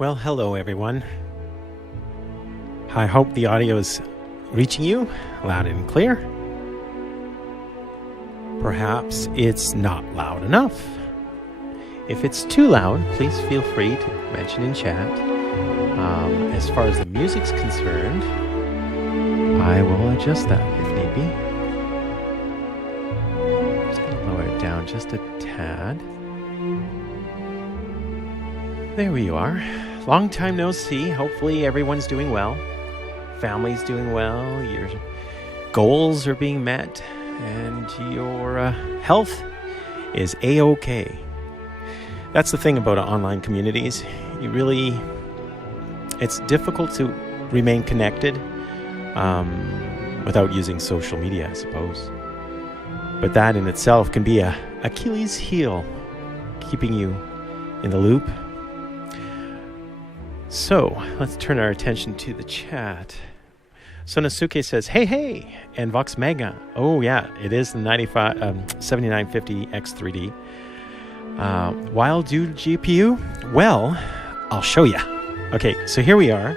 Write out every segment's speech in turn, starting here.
Well, hello everyone. I hope the audio is reaching you loud and clear. Perhaps it's not loud enough. If it's too loud, please feel free to mention in chat. As far as the music's concerned, I will adjust that if need be. Just going to lower it down just a tad. There we are. Long time no see. Hopefully everyone's doing well. Family's doing well. Your goals are being met. And your health is A-OK. That's the thing about online communities. It's difficult to remain connected without using social media, I suppose. But that in itself can be a Achilles heel, keeping you in the loop. So let's turn our attention to the chat. Sonosuke says, hey, and Vox Mega. Oh yeah, it is the 7950 X3D. Wild Dude GPU? Well, I'll show you. Okay, so here we are.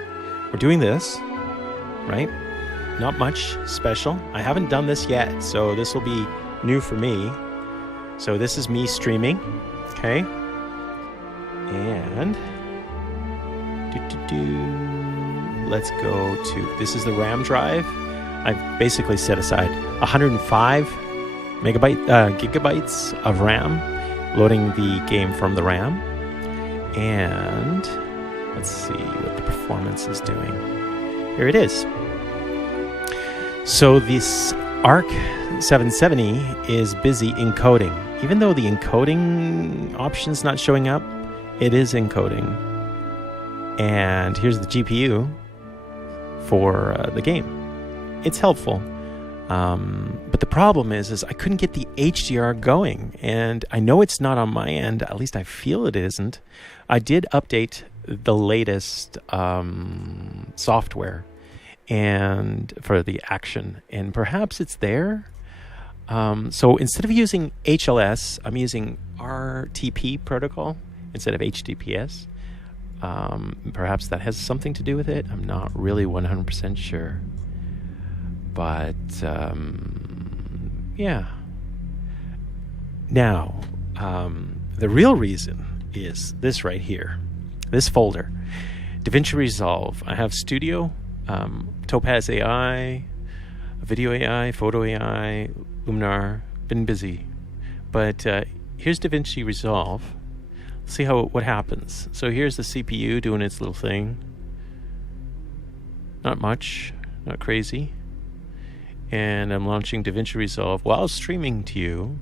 We're doing this, right? Not much special. I haven't done this yet, so this will be new for me. So this is me streaming, okay? And let's go to, this is the RAM drive. I've basically set aside 105 gigabytes of RAM, loading the game from the RAM. And let's see what the performance is doing. Here it is. So this ARC 770 is busy encoding. Even though the encoding option's not showing up, it is encoding. And here's the GPU for the game. It's helpful. But the problem is I couldn't get the HDR going. And I know it's not on my end. At least I feel it isn't. I did update the latest software and for the action. And perhaps it's there. So instead of using HLS, I'm using RTP protocol instead of HTTPS. Perhaps that has something to do with it. I'm not really 100% sure. But, yeah. Now, the real reason is this right here. This folder. DaVinci Resolve. I have Studio, Topaz AI, Video AI, Photo AI, Luminar. Been busy. But here's DaVinci Resolve. See what happens. So here's the CPU doing its little thing. Not much, not crazy. And I'm launching DaVinci Resolve while streaming to you.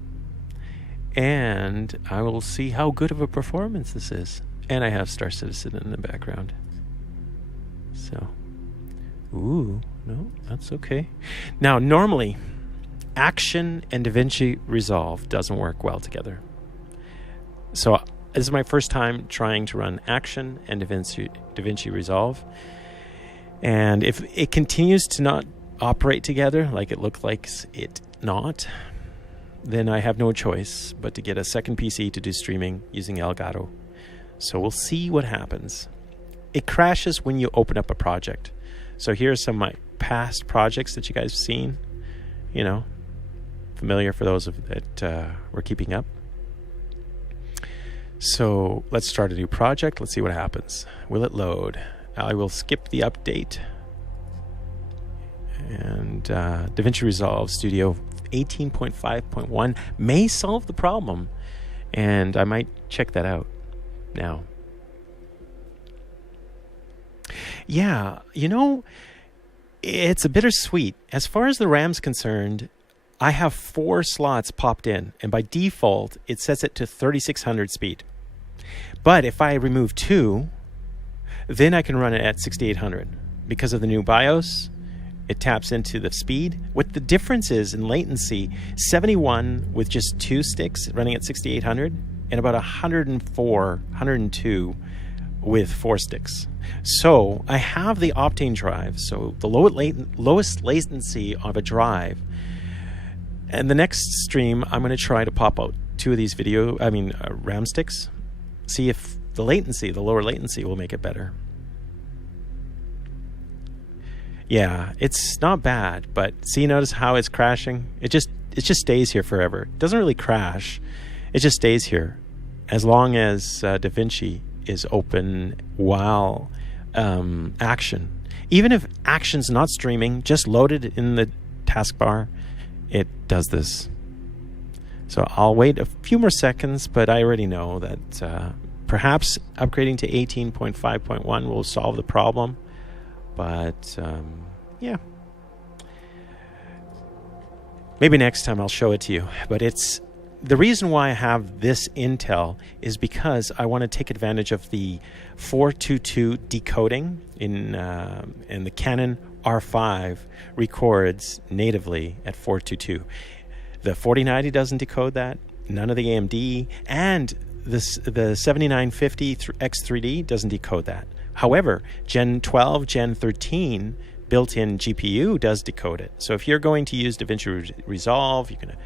And I will see how good of a performance this is. And I have Star Citizen in the background. So, ooh, no, that's okay. Now, normally, Action and DaVinci Resolve doesn't work well together. So, this is my first time trying to run Action and DaVinci Resolve. And if it continues to not operate together, like it looks like it not, then I have no choice but to get a second PC to do streaming using Elgato. So we'll see what happens. It crashes when you open up a project. So here are some of my past projects that you guys have seen. You know, familiar for those that were keeping up. So let's start a new project. Let's see what happens. Will it load? I will skip the update. And DaVinci Resolve Studio 18.5.1 may solve the problem. And I might check that out now. Yeah, you know, it's a bittersweet. As far as the RAM's concerned, I have 4 slots popped in. And by default, it sets it to 3600 speed. But if I remove 2, then I can run it at 6800. Because of the new BIOS, it taps into the speed. What the difference is in latency, 71 with just 2 sticks running at 6800, and about 102 with 4 sticks. So I have the Optane drive, so the lowest latency of a drive. And the next stream, I'm going to try to pop out 2 of these RAM sticks, see if the latency, the lower latency will make it better. Yeah, it's not bad, but see, notice how it's crashing? It just stays here forever. It doesn't really crash. It just stays here as long as DaVinci is open while action. Even if action's not streaming, just loaded in the taskbar, it does this. So I'll wait a few more seconds, but I already know that perhaps upgrading to 18.5.1 will solve the problem. But yeah, maybe next time I'll show it to you. But it's the reason why I have this Intel is because I want to take advantage of the 422 decoding in the Canon R5 records natively at 422. The 4090 doesn't decode that. None of the AMD and the 7950 X3D doesn't decode that. However, Gen 12, Gen 13 built-in GPU does decode it. So if you're going to use DaVinci Resolve, you're going to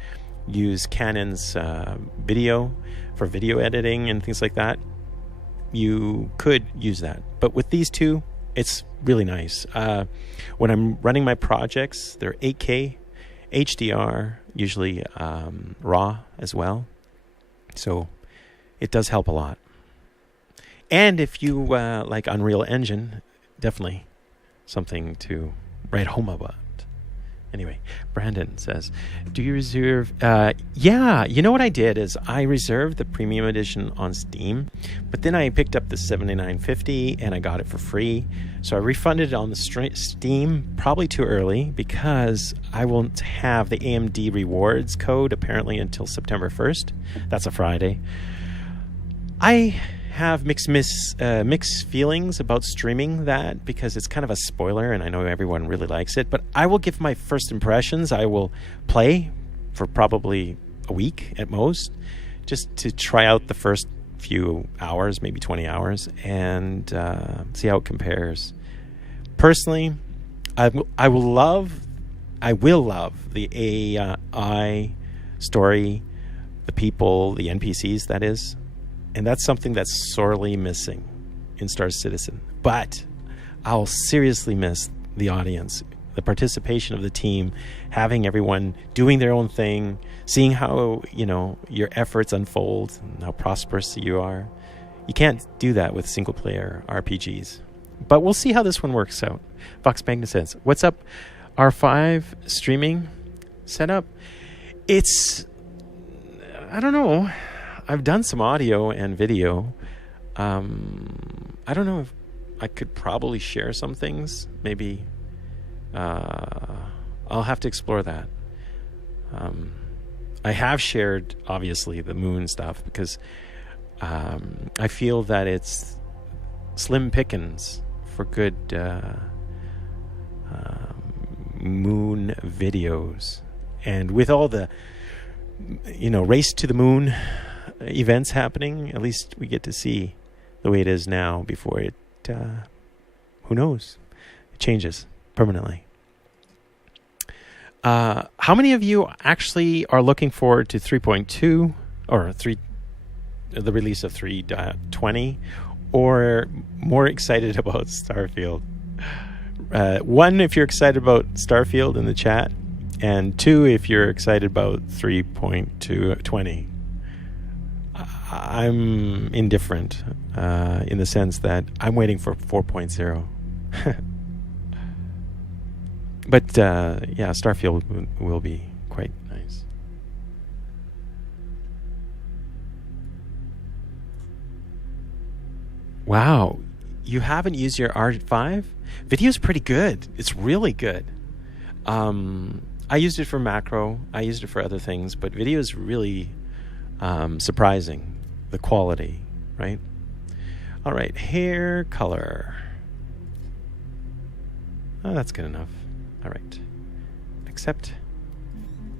use Canon's video for video editing and things like that, you could use that. But with these two, it's really nice. When I'm running my projects, they're 8K, HDR, usually RAW as well. So it does help a lot. And if you like Unreal Engine, definitely something to write home about. Anyway, Brandon says, do you reserve... yeah, you know what I did is I reserved the premium edition on Steam, but then I picked up the 7950 and I got it for free. So I refunded it on the Steam probably too early because I won't have the AMD rewards code apparently until September 1st. That's a Friday. I have mixed feelings about streaming that because it's kind of a spoiler and I know everyone really likes it, but I will give my first impressions. I will play for probably a week at most just to try out the first few hours, maybe 20 hours, and see how it compares. Personally, I will love the AI story, the people, the NPCs, that is. And that's something that's sorely missing in Star Citizen. But I'll seriously miss the audience, the participation of the team, having everyone doing their own thing, seeing how, you know, your efforts unfold and how prosperous you are. You can't do that with single-player RPGs. But we'll see how this one works out. Vox Magna says, what's up, R5 streaming setup? It's, I don't know. I've done some audio and video. I don't know if I could probably share some things. Maybe I'll have to explore that. I have shared, obviously, the moon stuff because I feel that it's slim pickings for good moon videos. And with all the, you know, race to the moon events happening, at least we get to see the way it is now before it, who knows, it changes permanently. How many of you actually are looking forward to 3.2 or the release of 3.20, or more excited about Starfield? One, if you're excited about Starfield in the chat, and two, if you're excited about 3.20. I'm indifferent in the sense that I'm waiting for 4.0. But yeah, Starfield will be quite nice. Wow, you haven't used your R5? Video's pretty good. It's really good. I used it for macro. I used it for other things, but video is really surprising. The quality, right? All right, hair color. Oh, that's good enough. All right. Accept.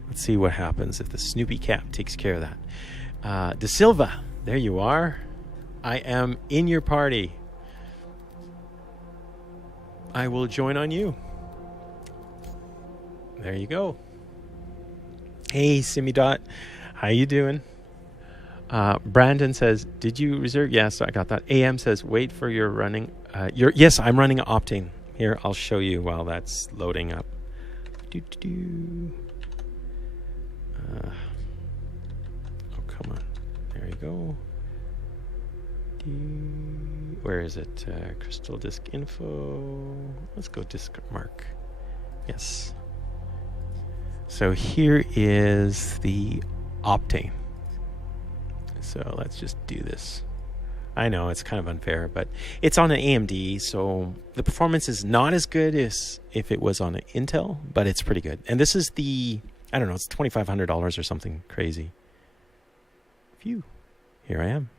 Let's see what happens if the Snoopy Cap takes care of that. De Silva, there you are. I am in your party. I will join on you. There you go. Hey, Simmy Dot. How you doing? Brandon says, did you reserve? Yes, I got that. AM says, wait for your running. Yes, I'm running Optane. Here, I'll show you while that's loading up. Oh, come on. There you go. Where is it? Crystal disk info. Let's go disk mark. Yes. So here is the Optane. So let's just do this. I know it's kind of unfair, but it's on an AMD, so the performance is not as good as if it was on an Intel, but it's pretty good. And this is the, I don't know, it's $2,500 or something crazy. Phew. Here I am.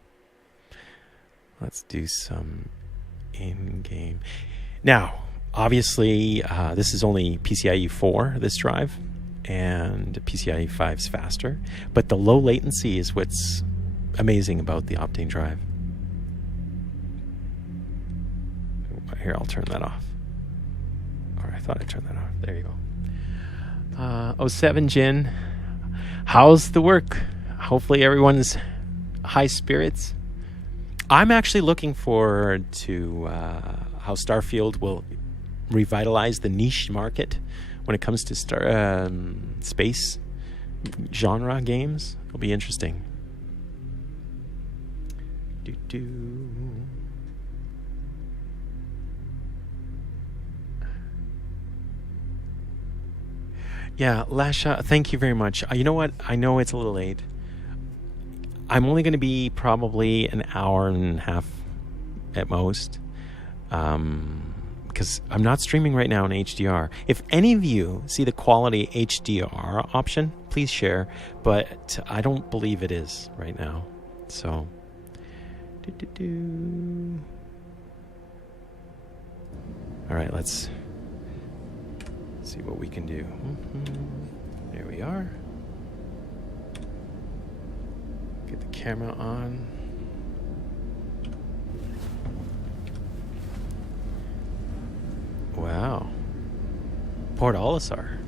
Let's do some in-game. Now, obviously, this is only PCIe 4, this drive, and PCIe 5 is faster, but the low latency is what's amazing about the Optane drive. Here, I'll turn that off. Or I thought I turned that off. There you go. 07 Jin, how's the work? Hopefully everyone's high spirits. I'm actually looking forward to how Starfield will revitalize the niche market when it comes to space genre games. It'll be interesting. Yeah, Lasha, thank you very much. You know what? I know it's a little late. I'm only going to be probably an hour and a half at most, because I'm not streaming right now in HDR. If any of you see the quality HDR option, please share, but I don't believe it is right now. So, all right, let's see what we can do. There we are. Get the camera on. Wow. Port Olisar.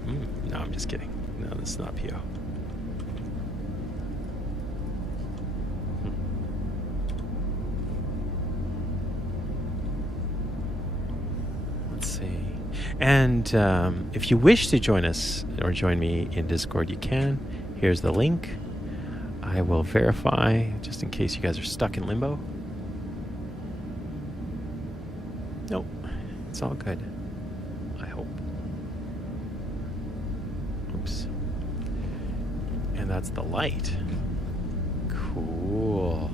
No, I'm just kidding. No, this is not PO. Let's see. And if you wish to join us or join me in Discord, you can. Here's the link. I will verify just in case you guys are stuck in limbo. Nope, it's all good. I hope. Oops. And that's the light. Cool.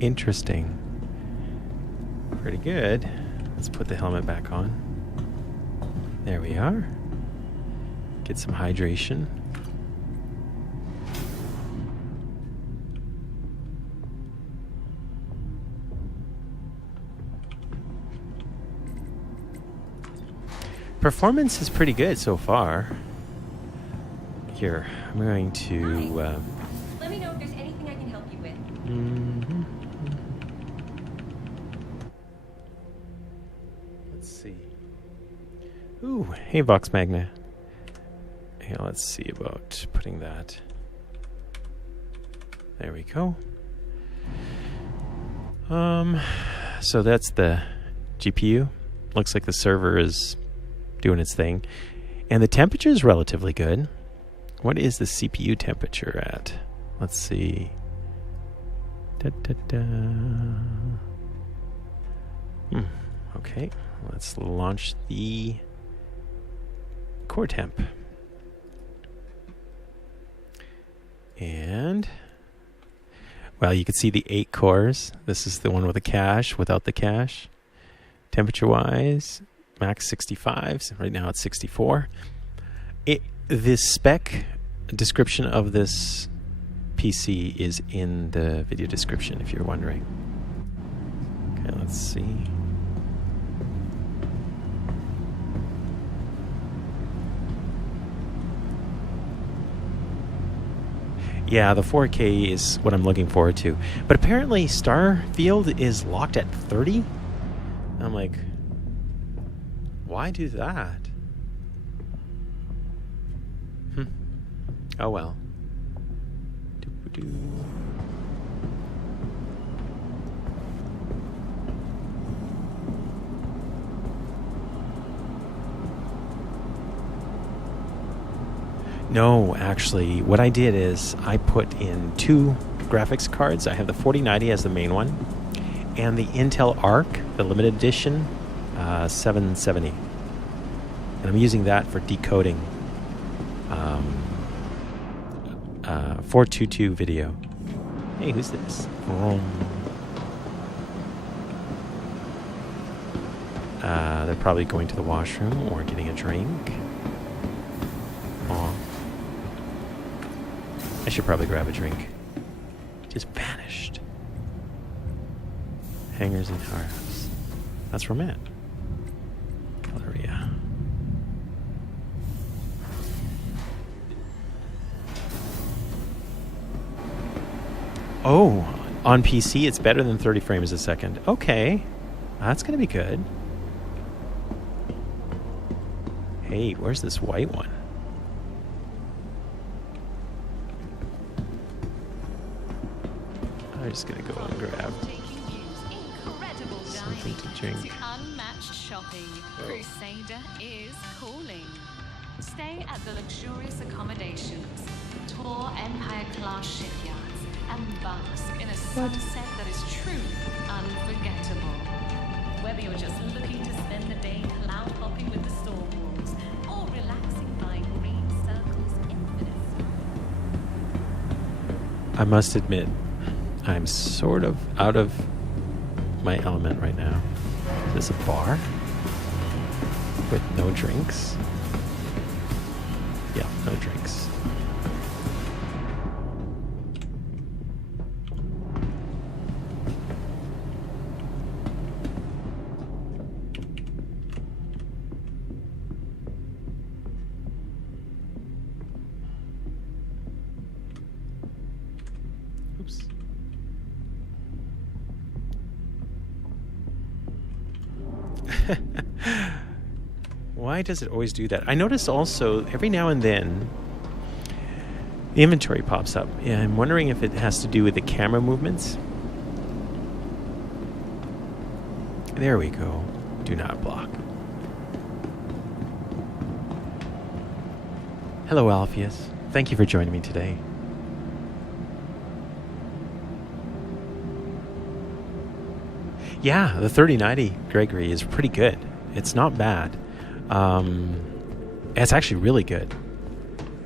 Interesting. Pretty good. Let's put the helmet back on. There we are. Get some hydration. Performance is pretty good so far. Here, I'm going to... Let me know if there's anything I can help you with. Let's see. Ooh, hey Vox Magna. Yeah, let's see about putting that. There we go. So that's the GPU. Looks like the server is doing its thing. And the temperature is relatively good. What is the CPU temperature at? Let's see. Okay, let's launch the core temp. And, well, you can see the 8 cores. This is the one with the cache, without the cache. Temperature-wise, max 65. So right now it's 64. The spec description of this PC is in the video description if you're wondering. Okay, let's see. Yeah, the 4K is what I'm looking forward to. But apparently Starfield is locked at 30? I'm like, why do that? Oh well. Doo-doo. No, actually, what I did is I put in 2 graphics cards. I have the 4090 as the main one, and the Intel Arc, the limited edition, 770. And I'm using that for decoding 422 video. Hey, who's this? They're probably going to the washroom or getting a drink. Aw. I should probably grab a drink. Just vanished. Hangers and House. That's where I'm at. Galleria. Oh, on PC it's better than 30 frames a second. Okay. That's going to be good. Hey, where's this white one? I'm just gonna go and grab something to drink. Unmatched shopping. Crusader is calling. Stay at the luxurious accommodations, tour Empire-class shipyards, and bask in a sunset that is truly unforgettable. Whether you're just looking to spend the day cloud hopping with the storm wolves, or relaxing by green circles infinite. I must admit, I'm sort of out of my element right now. Is this a bar? With no drinks? Yeah, no drinks. Oops. Why does it always do that? I notice also every now and then the inventory pops up. Yeah, I'm wondering if it has to do with the camera movements. There we go. Do not block. Hello, Alpheus. Thank you for joining me today. Yeah, the 3090, Gregory, is pretty good. It's not bad. It's actually really good.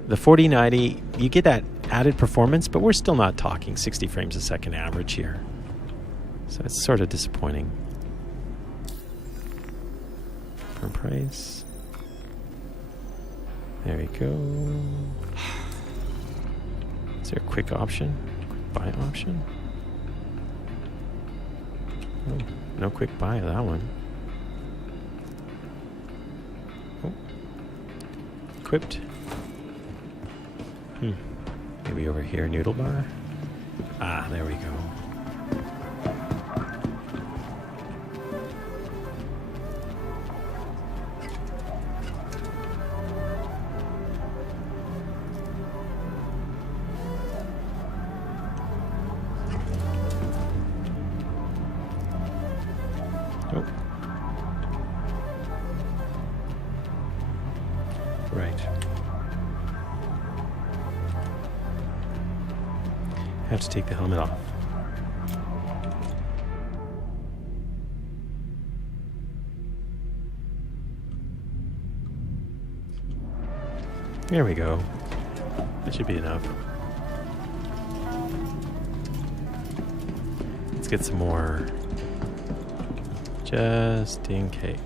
The 4090, you get that added performance, but we're still not talking 60 frames a second average here. So it's sort of disappointing. For price. There we go. Is there a quick option? Quick buy option? Oh, no quick buy of that one. Oh. Equipped. Maybe over here, noodle bar. Ah, there we go. Have to take the helmet off. There we go. That should be enough. Let's get some more. Just in case.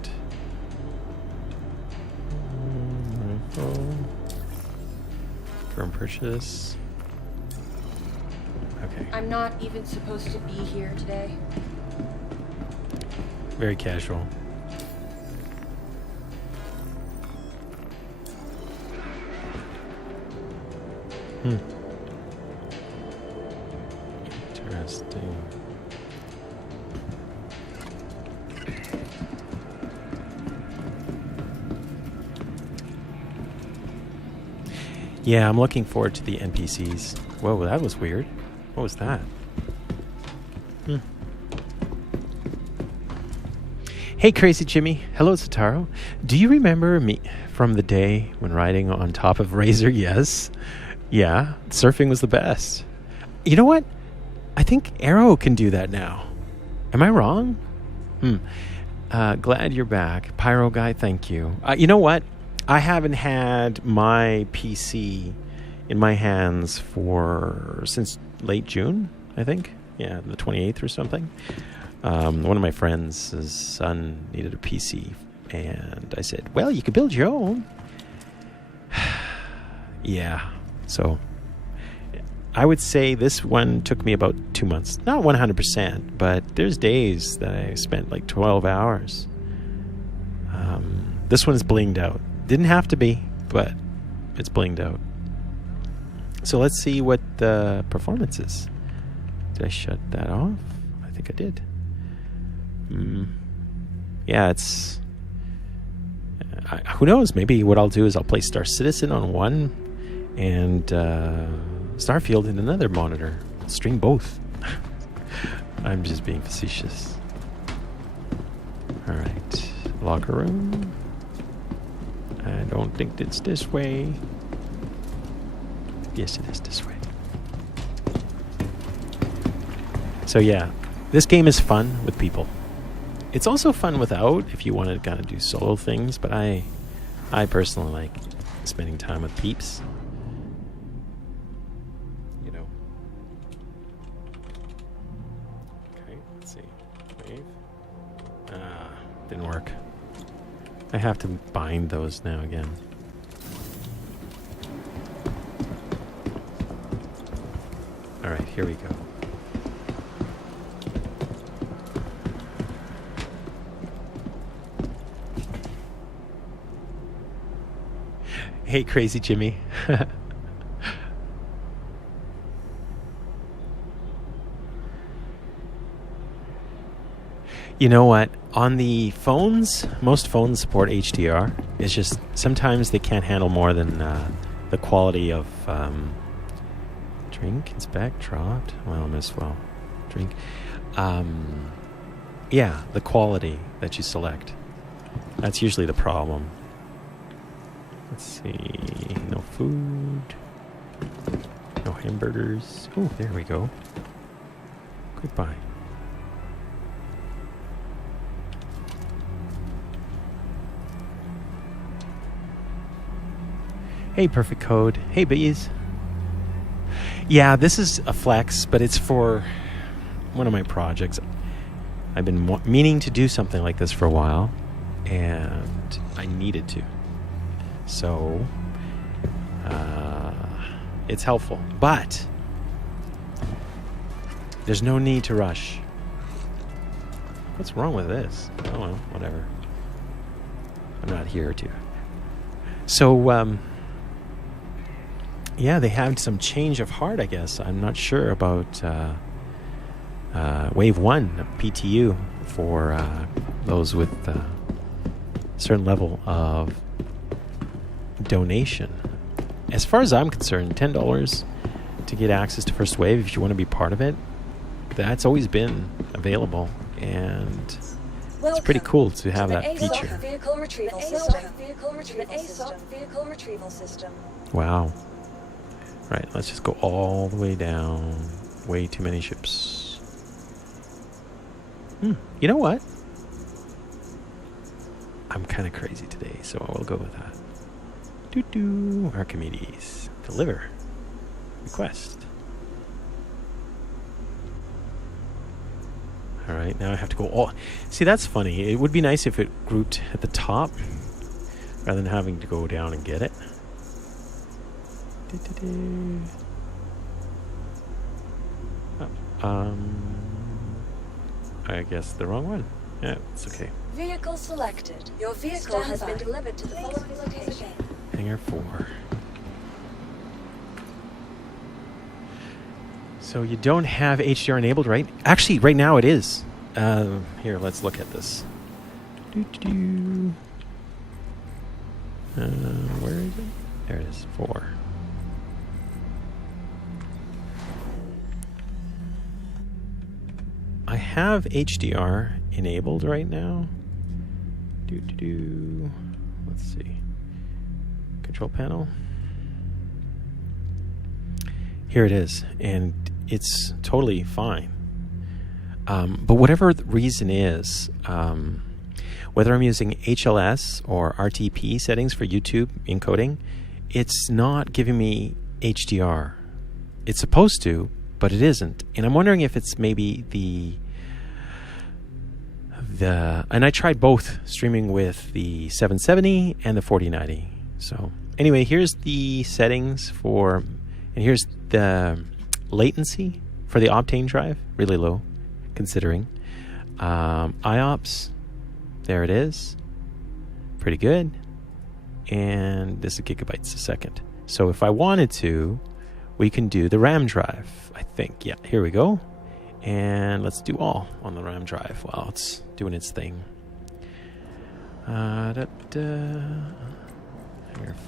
info. Confirm purchase. Okay. I'm not even supposed to be here today. Very casual. Interesting. Yeah, I'm looking forward to the NPCs. Whoa, that was weird. What was that? Hey, Crazy Jimmy. Hello, Sataro. Do you remember me from the day when riding on top of Razor? Yes. Yeah, surfing was the best. You know what? I think Arrow can do that now. Am I wrong? Glad you're back. Pyro Guy, thank you. You know what? I haven't had my PC in my hands since late June, I think. Yeah, the 28th or something. One of my friends, his son needed a PC, and I said, well, you could build your own. Yeah, so I would say this one took me about 2 months. Not 100%, but there's days that I spent like 12 hours. This one's blinged out. Didn't have to be, but it's blinged out. So let's see what the performance is. Did I shut that off? I think I did. Yeah, it's... who knows? Maybe what I'll do is I'll play Star Citizen on one and Starfield in another monitor. Stream both. I'm just being facetious. Alright. Locker room. I don't think it's this way. Yes, it is this way. So yeah, this game is fun with people. It's also fun without, if you want to kind of do solo things, but I personally like spending time with peeps. You know. Okay, let's see. Wave. Didn't work. I have to bind those now again. Alright, here we go. Hey, Crazy Jimmy. You know what? On the phones, most phones support HDR. It's just sometimes they can't handle more than the quality of drink, inspect, dropped. Well, miss well. Drink. Yeah, the quality that you select. That's usually the problem. Let's see. No food. No hamburgers. Oh, there we go. Goodbye. Hey, Perfect Code. Hey, bees. Yeah, this is a flex, but it's for one of my projects. I've been meaning to do something like this for a while, and I needed to. So, it's helpful. But there's no need to rush. What's wrong with this? Oh, well, whatever. I'm not here to. So, yeah, they had some change of heart, I guess. I'm not sure about Wave 1 PTU for those with a certain level of donation. As far as I'm concerned, $10 to get access to First Wave if you want to be part of it. That's always been available, and it's pretty cool to have that feature. Vehicle retrieval system. Wow. Right, let's just go all the way down. Way too many ships. You know what? I'm kind of crazy today, so I will go with that. Doo-doo. Archimedes. Deliver. Request. Alright, now I have to go all... See, that's funny. It would be nice if it grouped at the top. rather than having to go down and get it. I guess the wrong one. Yeah, it's okay. Vehicle selected. Your vehicle has been delivered to the following location. Hangar 4. So you don't have HDR enabled, right? Actually, right now it is. Here, let's look at this. Where is it? There it is. 4. I have HDR enabled right now. Let's see. Control panel. Here it is, and it's totally fine. But whatever the reason is, whether I'm using HLS or RTP settings for YouTube encoding, it's not giving me HDR. It's supposed to, but it isn't. And I'm wondering if it's maybe the and I tried both streaming with the 770 and the 4090. So anyway, here's the settings for, and here's the latency for the Optane drive, really low considering. IOPS, there it is, pretty good. And this is gigabytes a second. So if I wanted to, we can do the RAM drive, I think. Yeah, here we go. And let's do all on the RAM drive while it's doing its thing. Hangar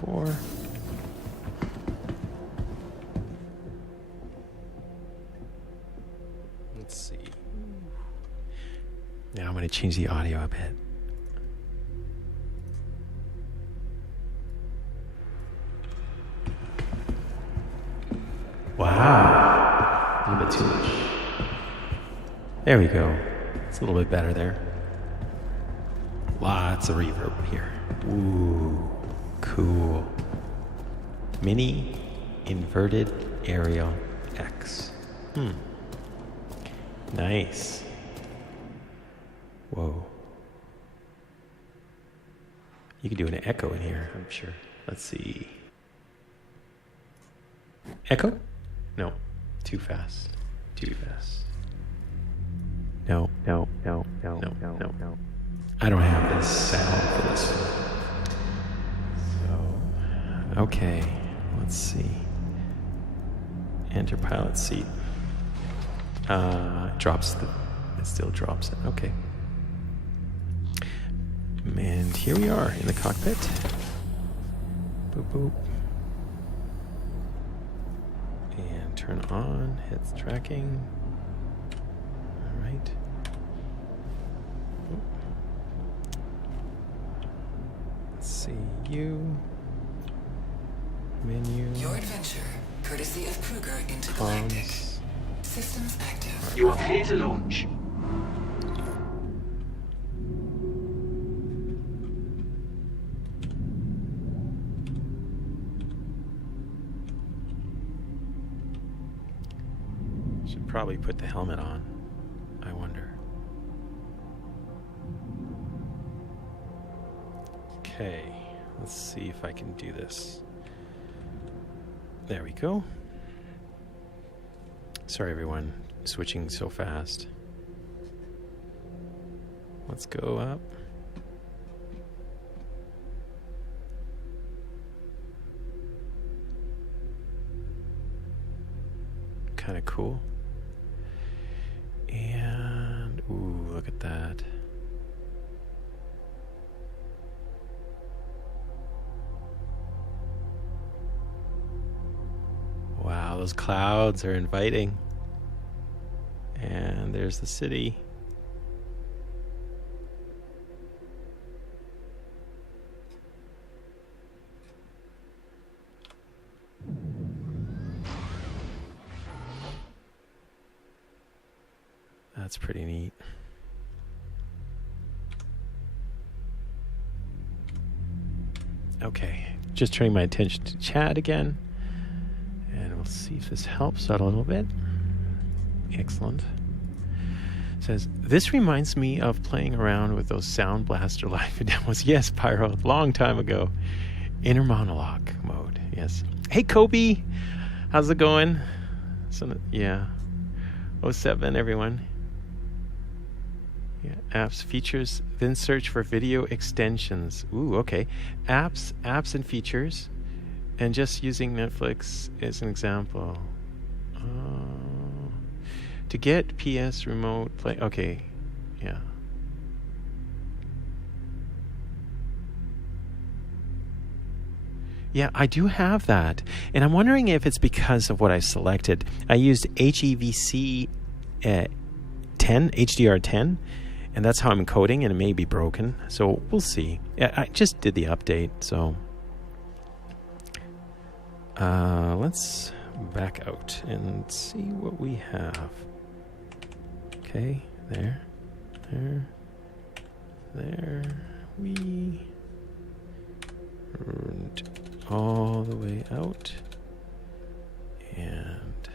4. Let's see. Now I'm going to change the audio a bit. Wow. A little bit too much. There we go. It's a little bit better there. Lots of reverb here. Ooh, cool. Mini inverted aerial X. Nice. Whoa. You could do an echo in here, I'm sure. Let's see. Echo? No. Too fast. Too fast. No. I don't have this sound for this one. So, okay. Let's see. Enter pilot seat. It still drops it. Okay. And here we are in the cockpit. Boop, boop. And turn on, hit tracking. All right. Let's see, menu. Your adventure, courtesy of Kruger Intergalactic. Systems active. You are clear to launch. Should probably put the helmet on, I wonder. Okay, let's see if I can do this. There we go. Sorry everyone, switching so fast. Let's go up. Kind of cool. And, ooh, look at that. Wow, those clouds are inviting. And there's the city. That's pretty neat. Okay, just turning my attention to chat again. And we'll see if this helps out a little bit. Excellent. Says, this reminds me of playing around with those Sound Blaster live demos. Yes, Pyro, long time ago. Inner monologue mode, yes. Hey, Kobe, how's it going? So, yeah. 07, everyone. Yeah, apps, features, then search for video extensions. Ooh, okay. Apps and features, and just using Netflix as an example. To get PS remote play. Okay, yeah. Yeah, I do have that. And I'm wondering if it's because of what I selected. I used HEVC 10, HDR 10, and that's how I'm encoding, and it may be broken. So we'll see. I just did the update, so let's back out and see what we have. Okay, there. We and all the way out, and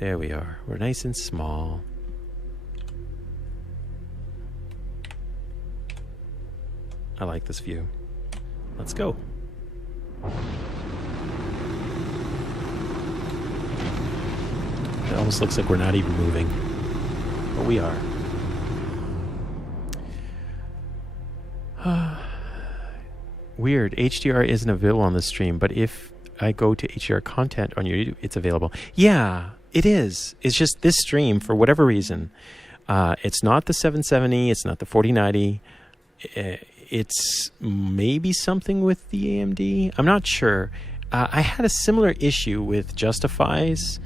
there we are. We're nice and small. I like this view. Let's go. It almost looks like we're not even moving, but we are. Weird. HDR isn't available on the stream, but if I go to HDR content on YouTube, it's available. Yeah, it is. It's just this stream, for whatever reason, it's not the 770, it's not the 4090. It's maybe something with the AMD. I'm not sure. I had a similar issue with Justify's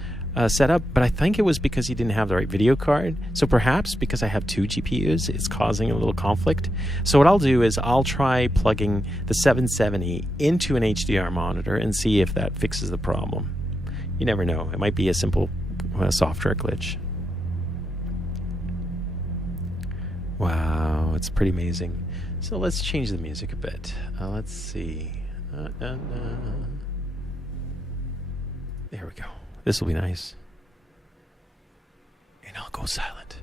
setup, but I think it was because he didn't have the right video card. So perhaps because I have two GPUs, it's causing a little conflict. So what I'll do is I'll try plugging the 770 into an HDR monitor and see if that fixes the problem. You never know. It might be a simple software glitch. Wow, it's pretty amazing. So let's change the music a bit. Let's see. There we go. This will be nice. And I'll go silent.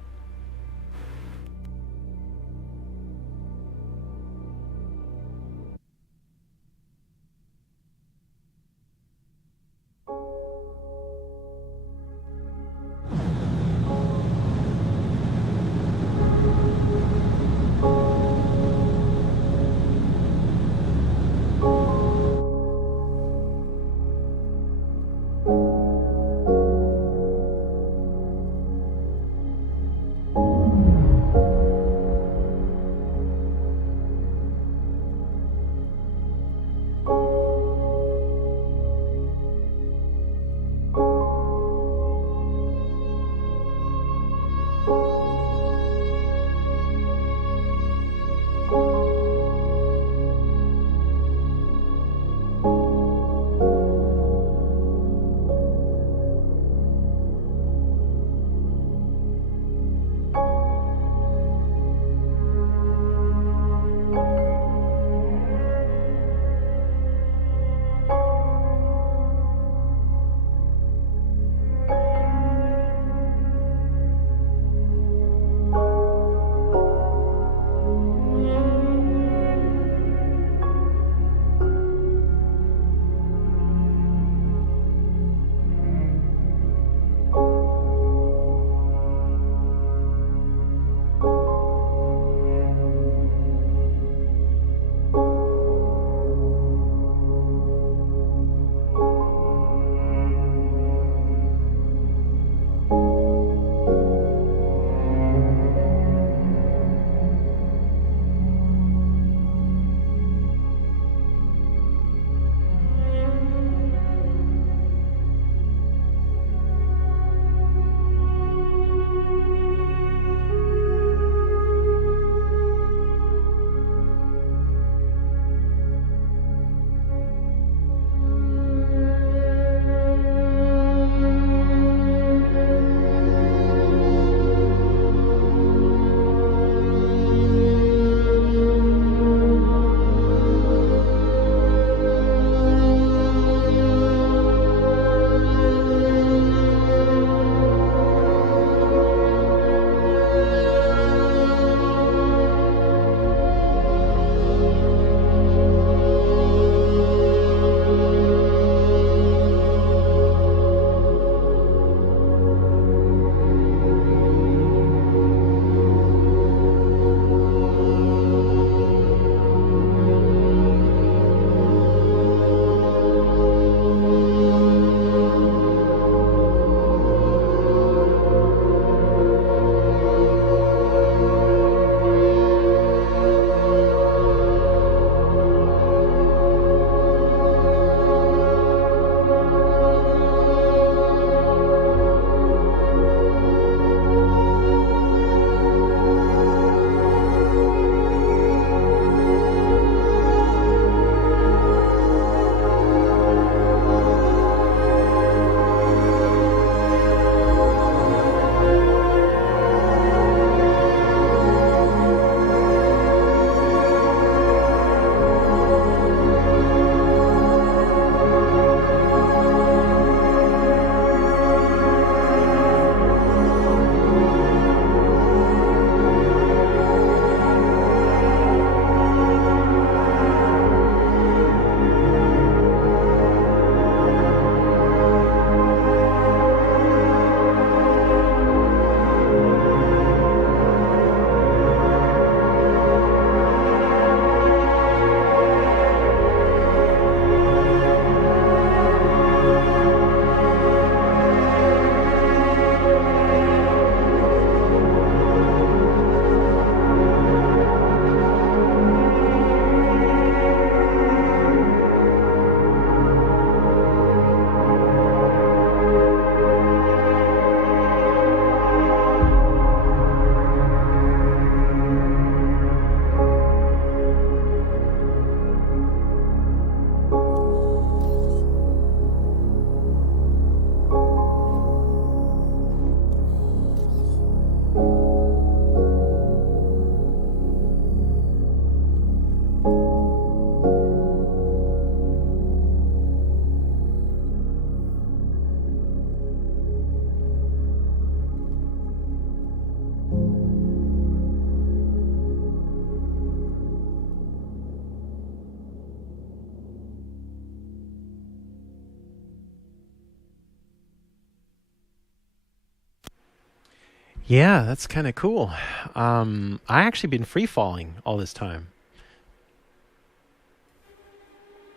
Yeah, that's kind of cool. I actually been free falling all this time.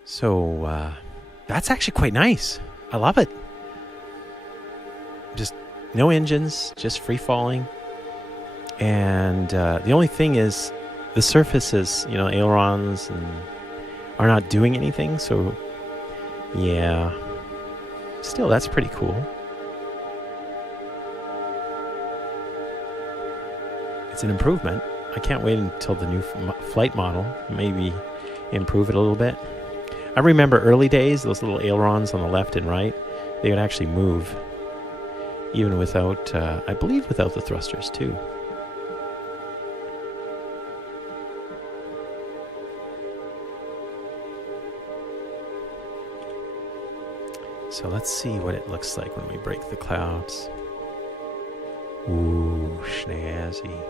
So that's actually quite nice. I love it. Just no engines, just free falling. And the only thing is the surfaces, you know, ailerons and are not doing anything. So yeah, still, that's pretty cool. It's an improvement. I can't wait until the new flight model, maybe improve it a little bit. I remember early days, those little ailerons on the left and right, they would actually move, even without, I believe without the thrusters too. So let's see what it looks like when we break the clouds. Ooh, snazzy.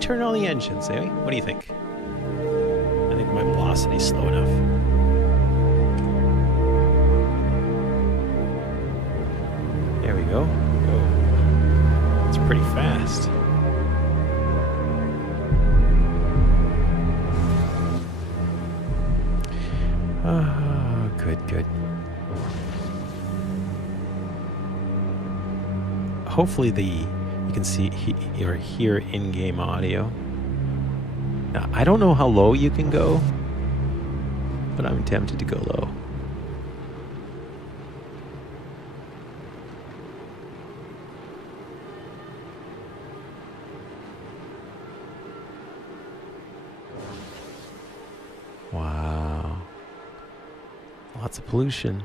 Turn on the engines, eh? What do you think? I think my velocity's slow enough. There we go. Oh, it's pretty fast. Oh, good. Hopefully you can see or hear in-game audio. Now, I don't know how low you can go, but I'm tempted to go low. Wow. Lots of pollution.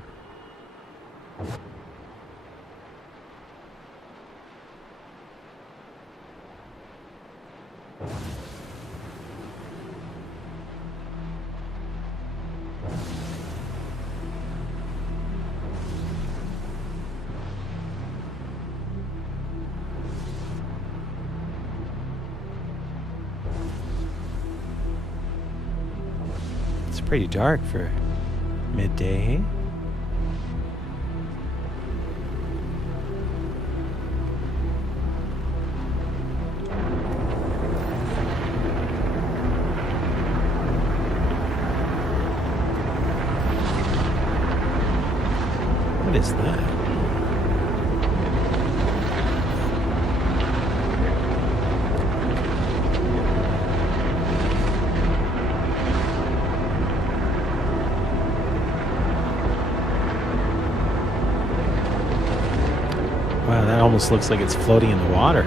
Pretty dark for midday. What is that? Almost looks like it's floating in the water.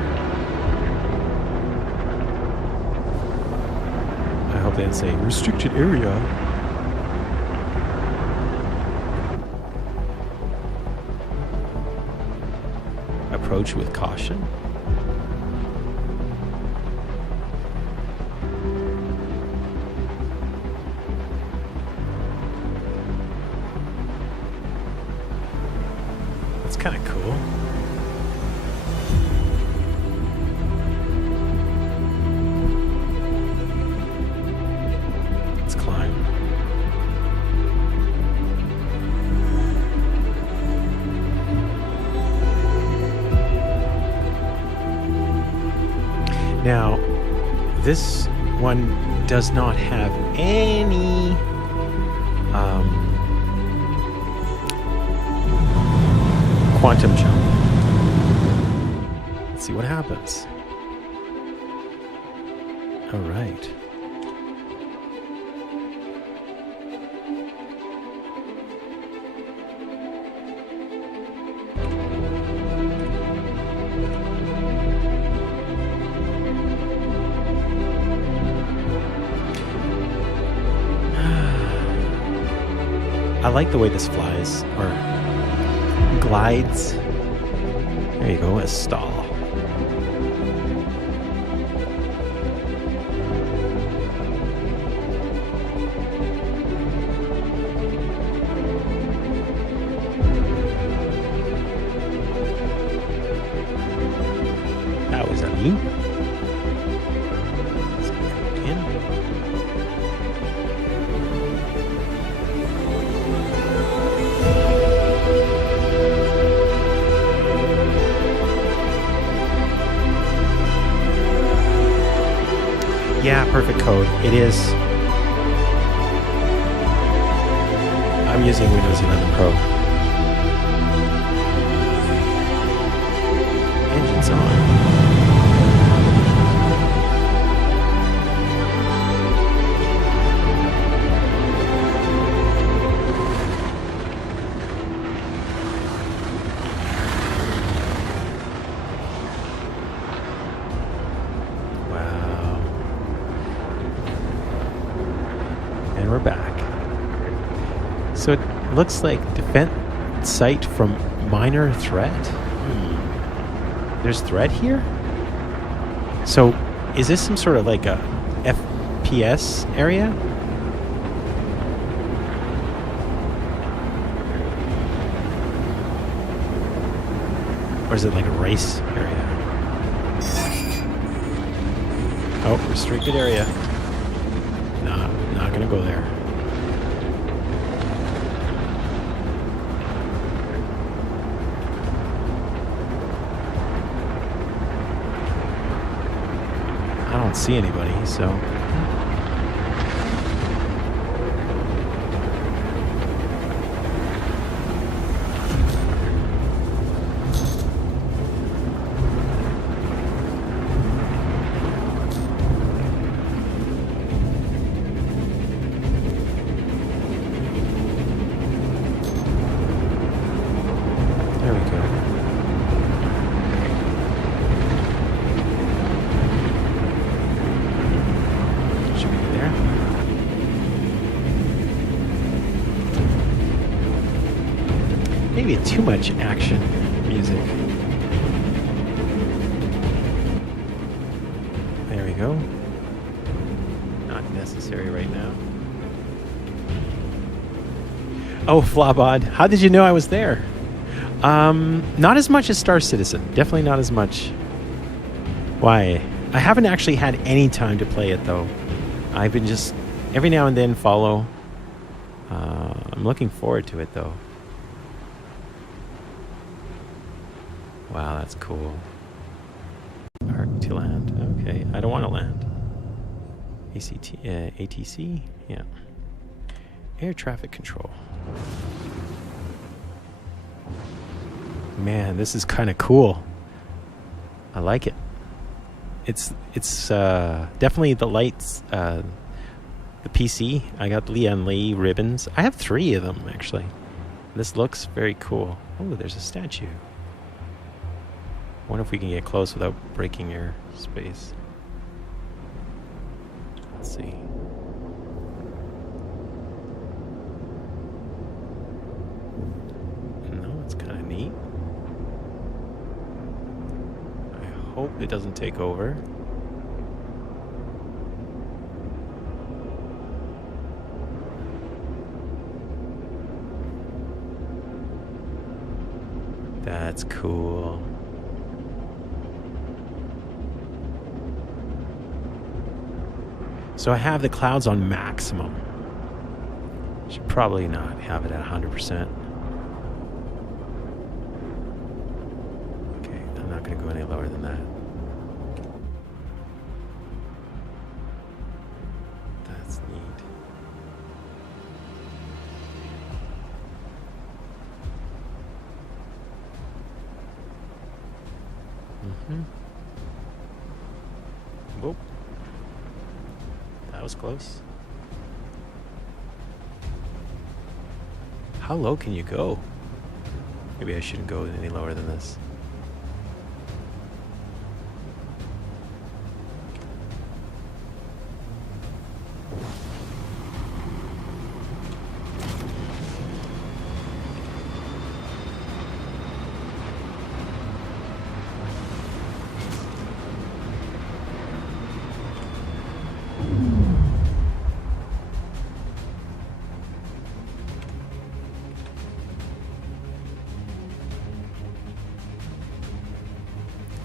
I hope they didn't say restricted area. Approach with caution. That's kind of cool. Now, this one does not have any quantum jump. Let's see what happens. All right. I like the way this flies, or glides. There you go, a stall. That was a loop. Let's go in. Yeah, perfect code. It is. I'm using Windows 11 Pro. Engine's on. We're back. So it looks like defense site from minor threat. There's threat here? So is this some sort of like a FPS area? Or is it like a race area? Oh, restricted area. Not gonna go there. I don't see anybody, so. Maybe too much action music. There we go. Not necessary right now. Oh, Flabod, how did you know I was there? Not as much as Star Citizen. Definitely not as much. Why? I haven't actually had any time to play it, though. I've been just every now and then follow. I'm looking forward to it, though. Wow, that's cool. Arc to land. Okay, I don't want to land. ATC? Yeah. Air traffic control. Man, this is kind of cool. I like it. It's definitely the lights, the PC. I got LIAN ribbons. I have 3 of them, actually. This looks very cool. Oh, there's a statue. I wonder if we can get close without breaking your space. Let's see. No, it's kind of neat. I hope it doesn't take over. That's cool. So I have the clouds on maximum. Should probably not have it at 100%. Okay, I'm not going to go any lower than that. That's neat. Whoop. That was close. How low can you go? Maybe I shouldn't go any lower than this.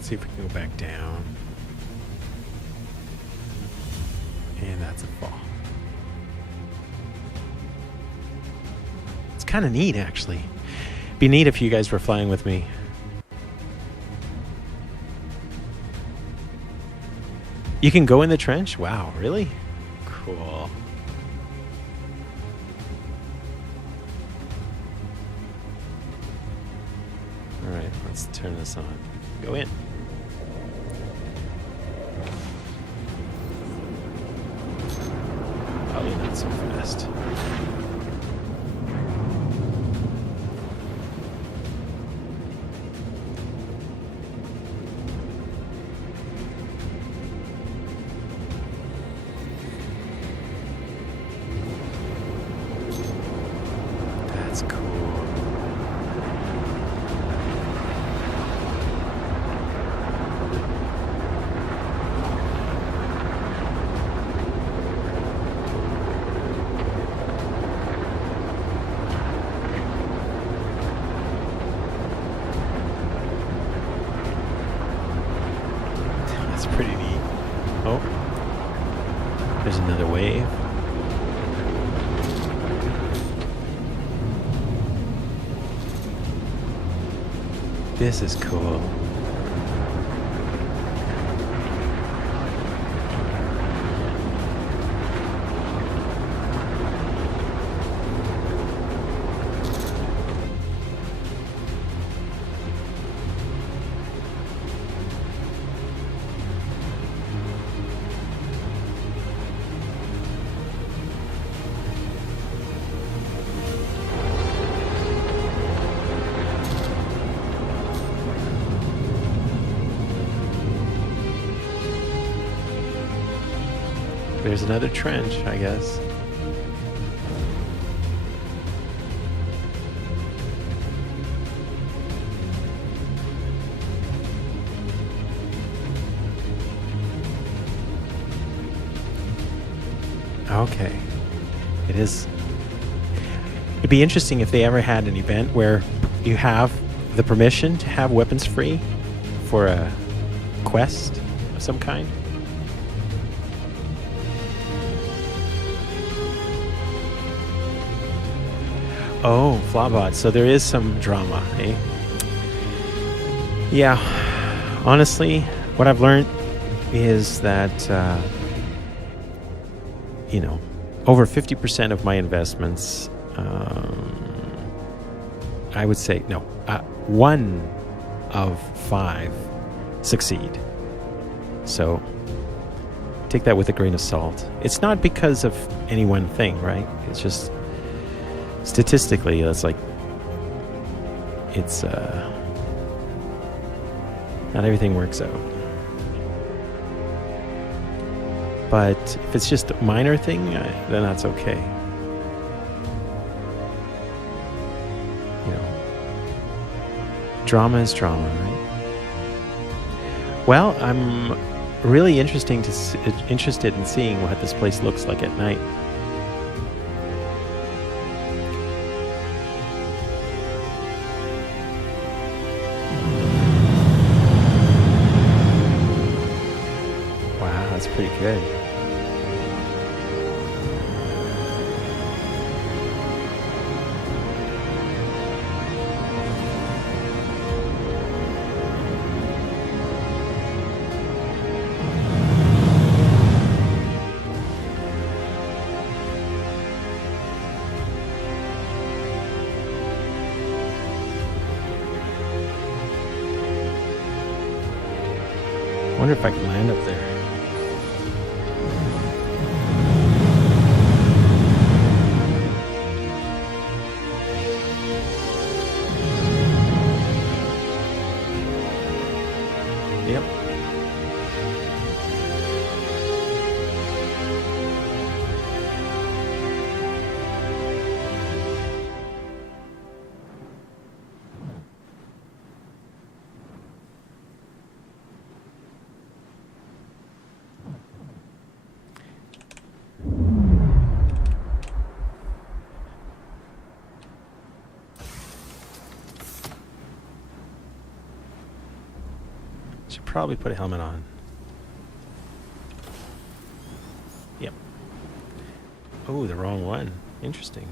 See if we can go back down. And that's a fall. It's kind of neat, actually. Be neat if you guys were flying with me. You can go in the trench? Wow, really? Cool. All right, let's turn this on. Go in. Probably not so fast. That's cool. That's pretty neat. Oh, there's another wave. This is cool. There's another trench, I guess. Okay. It is. It'd be interesting if they ever had an event where you have the permission to have weapons free for a quest of some kind. Oh, Flawbot. So there is some drama, eh? Yeah. Honestly, what I've learned is that, you know, over 50% of my investments, I would say, no, 1 of 5 succeed. So take that with a grain of salt. It's not because of any one thing, right? It's just statistically, it's like it's not everything works out. But if it's just a minor thing, then that's okay. You know, drama is drama, right? Well, I'm really interested in seeing what this place looks like at night. Wow, that's pretty good. I wonder if I can land up there. Yep. Should probably put a helmet on. Yep. Oh, the wrong one. Interesting.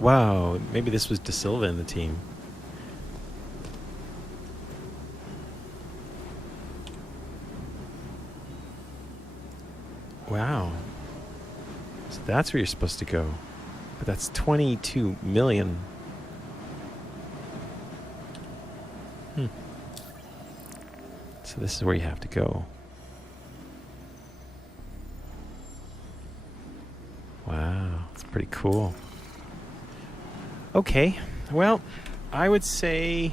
Wow, maybe this was De Silva in the team. Wow. So that's where you're supposed to go. But that's 22 million. So this is where you have to go. Wow, that's pretty cool. Okay, well, I would say,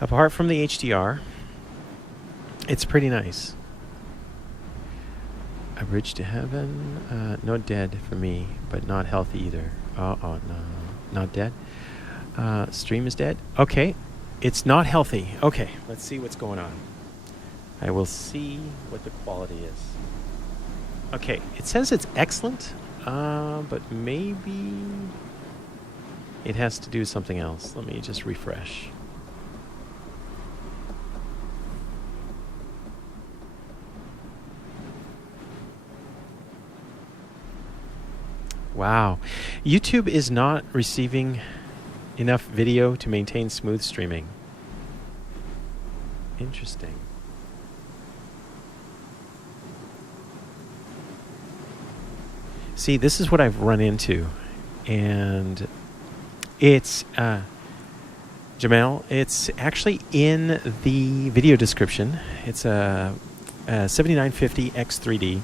apart from the HDR, it's pretty nice. A Bridge to Heaven, no dead for me, but not healthy either. Oh, no, not dead. Stream is dead. Okay, it's not healthy. Okay, let's see what's going on. I will see what the quality is. Okay, it says it's excellent, but maybe it has to do something else. Let me just refresh. Wow. YouTube is not receiving enough video to maintain smooth streaming. Interesting. See, this is what I've run into. And it's, Jamal, it's actually in the video description. It's a 7950 X3D.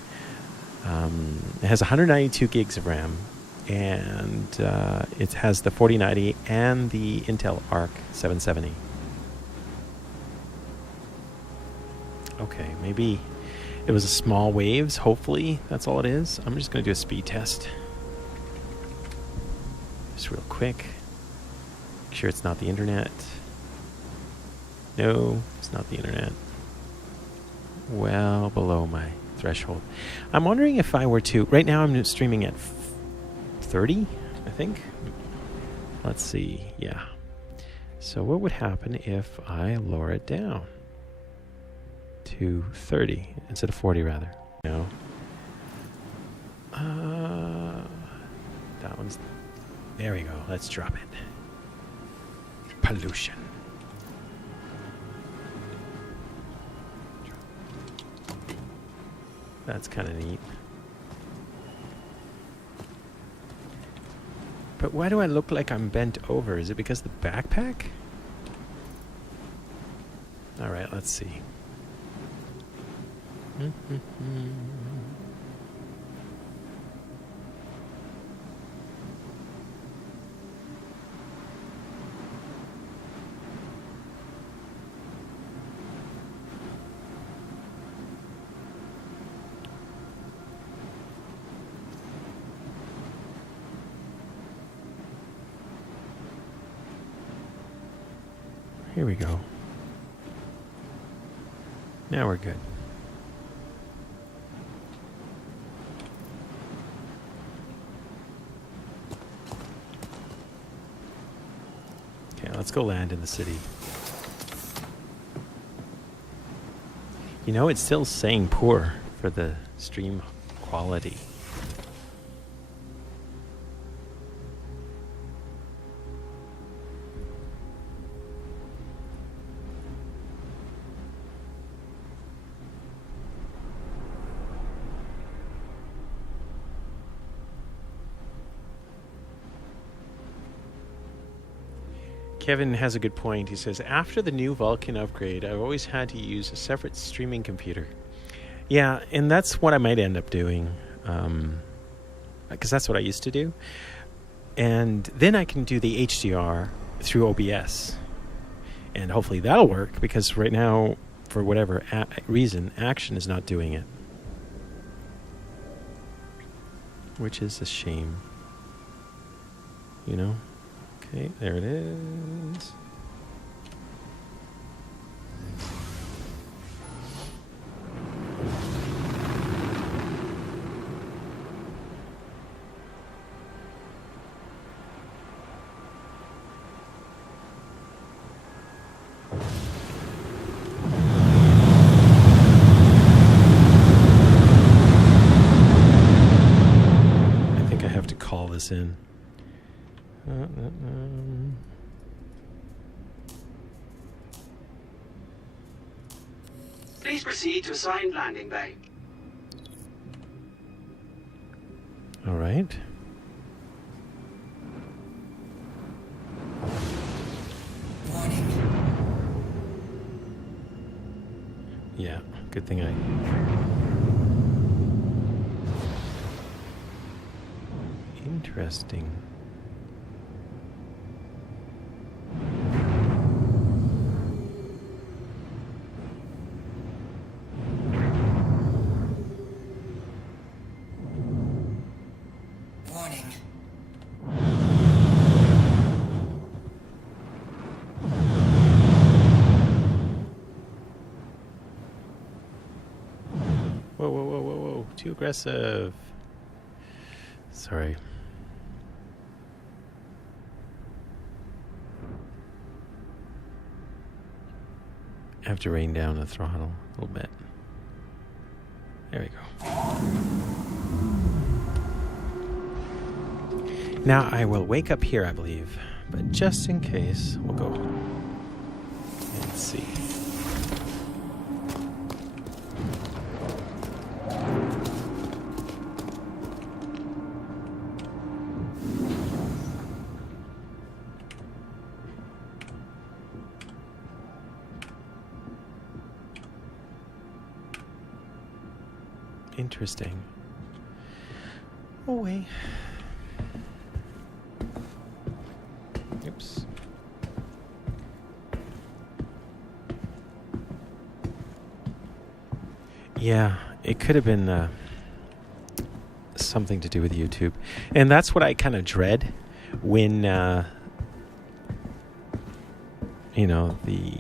It has 192 gigs of RAM, and it has the 4090 and the Intel Arc 770. Okay, maybe it was a small waves. Hopefully, that's all it is. I'm just going to do a speed test. Just real quick. Make sure it's not the internet. No, it's not the internet. Well below my threshold. I'm wondering if I were to... Right now I'm streaming at 30, I think. Let's see. Yeah. So what would happen if I lower it down to 30 instead of 40 rather? No. That one's... There we go. Let's drop it. Pollution. That's kind of neat. But why do I look like I'm bent over? Is it because of the backpack? All right, let's see. Here we go. Now we're good. Okay, let's go land in the city. You know, it's still saying poor for the stream quality. Kevin has a good point. He says, after the new Vulkan upgrade, I've always had to use a separate streaming computer. Yeah, and that's what I might end up doing, because that's what I used to do. And then I can do the HDR through OBS. And hopefully that'll work, because right now, for whatever reason, Action is not doing it. Which is a shame. You know? Okay, there it is. Please proceed to assigned landing bay. All right. Warning. Yeah, good thing I... Interesting. Warning. Whoa, whoa, whoa, whoa, whoa. Too aggressive. Sorry. I have to rain down the throttle a little bit. There we go. Now I will wake up here, I believe. But just in case, we'll go and see. Interesting. Oh, wait. Oops. Yeah, it could have been something to do with YouTube. And that's what I kind of dread when, you know, the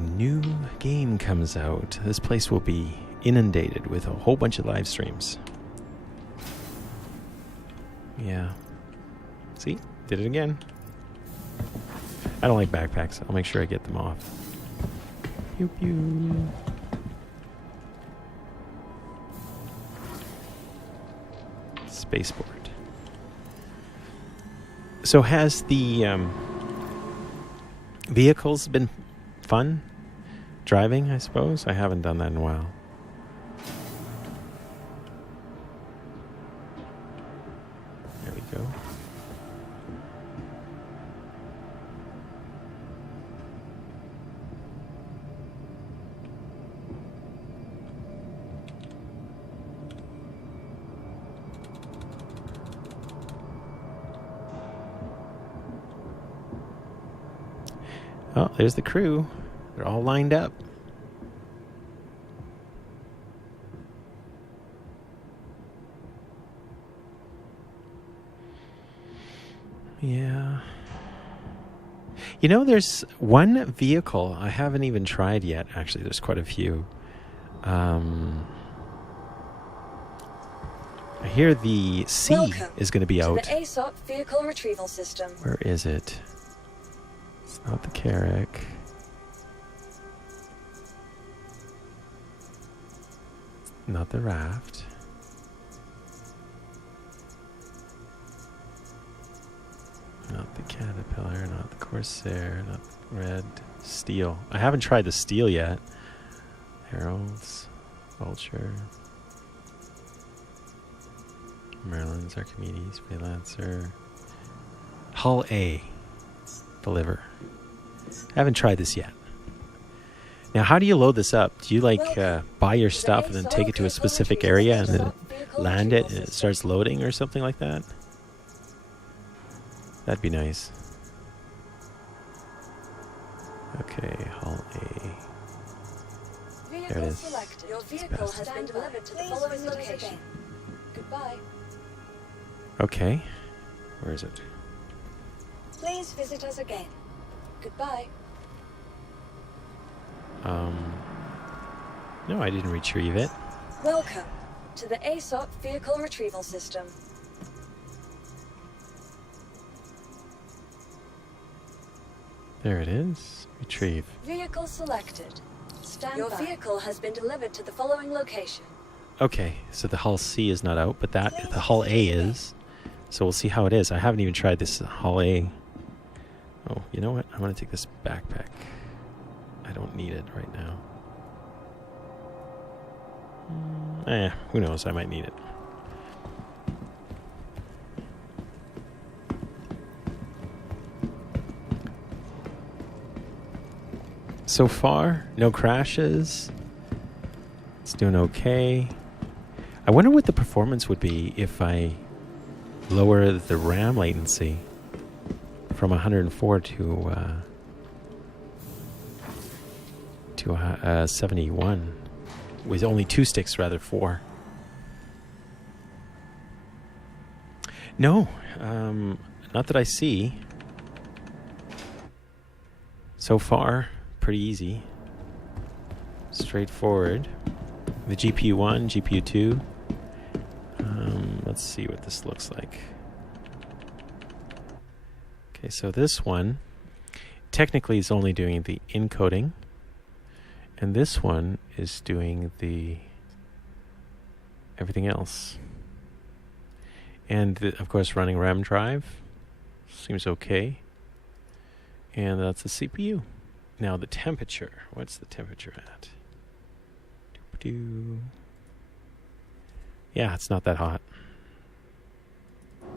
new game comes out. This place will be inundated with a whole bunch of live streams. Yeah. See? Did it again. I don't like backpacks. I'll make sure I get them off. Pew pew. Spaceport. So has the vehicles been fun driving, I suppose? I haven't done that in a while. There we go. Oh, there's the crew. They're all lined up. Yeah. You know, there's one vehicle I haven't even tried yet. Actually, there's quite a few. I hear the C is going to be out. To the ASUS vehicle retrieval system. Where is it? It's not the Carrack. Not the Raft. Not the Caterpillar, not the Corsair, not the Red. Steel. I haven't tried the Steel yet. Heralds, Vulture, Merlin's, Archimedes, Freelancer. Hull A. Deliver. I haven't tried this yet. Now, how do you load this up? Do you buy your stuff and then take it to a specific area and then land it and it starts loading or something like that? That'd be nice. Okay, Hull A. There it is. Your vehicle has been delivered to the following location. Goodbye. Okay. Where is it? Please visit us again. Goodbye. No, I didn't retrieve it. Welcome to the ASUS vehicle retrieval system. There it is. Retrieve. Vehicle selected. Stand Your vehicle has been delivered to the following location. Okay, so the Hull C is not out, but the Hull A is. So we'll see how it is. I haven't even tried this Holly. Oh, you know what? I'm going to take this backpack. I don't need it right now. Who knows? I might need it. So far, no crashes. It's doing okay. I wonder what the performance would be if I lower the RAM latency from 104 to 71 with only 2 sticks rather 4. No, not that I see. So far, pretty easy, straightforward. The GPU 1, GPU 2. Let's see what this looks like. Okay, so this one technically is only doing the encoding, and this one is doing the everything else. And of course, running RAM drive seems okay. And that's the CPU. Now the temperature. What's the temperature at? Yeah, it's not that hot.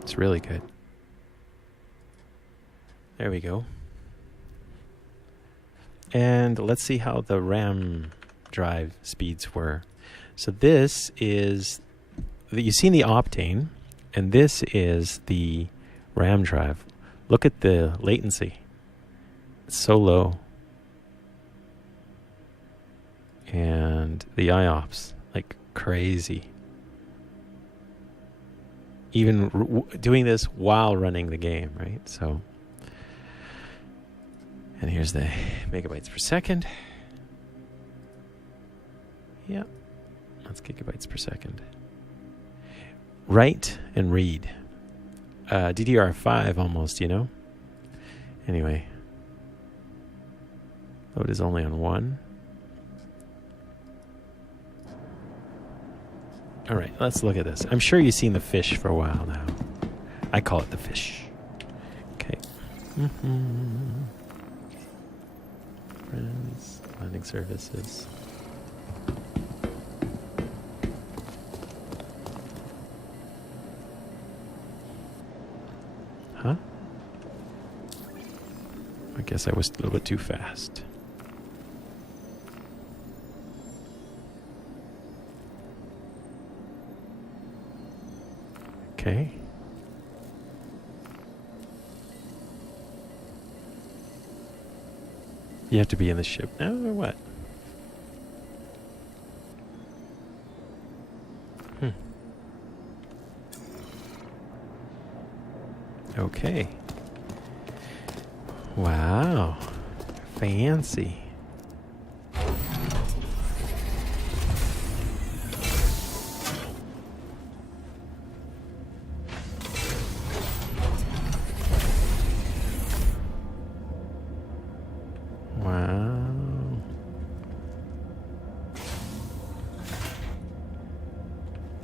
It's really good. There we go. And let's see how the RAM drive speeds were. So this is, you've seen the Optane, and this is the RAM drive. Look at the latency. It's so low. And the IOPS, like crazy. Even doing this while running the game, right? So, and here's the megabytes per second. Yeah, that's gigabytes per second. Write and read. DDR5 almost, you know? Anyway. Load is only on 1. All right, let's look at this. I'm sure you've seen the fish for a while now. I call it the fish. Okay. Friends, landing services. Huh? I guess I was a little bit too fast. Okay. You have to be in the ship now, or what? Okay. Wow. Fancy.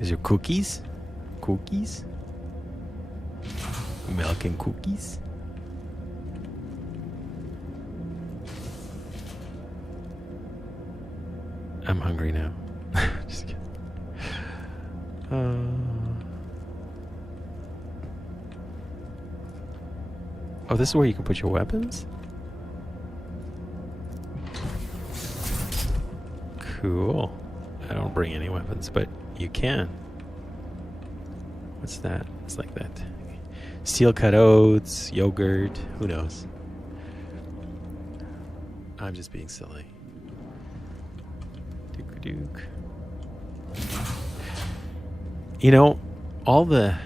Is there cookies? Cookies? Milk and cookies? I'm hungry now. Just kidding. Oh, this is where you can put your weapons? Cool. I don't bring any weapons, but you can. What's that? It's like that. Steel cut oats, yogurt, who knows? I'm just being silly. Duke. You know, all the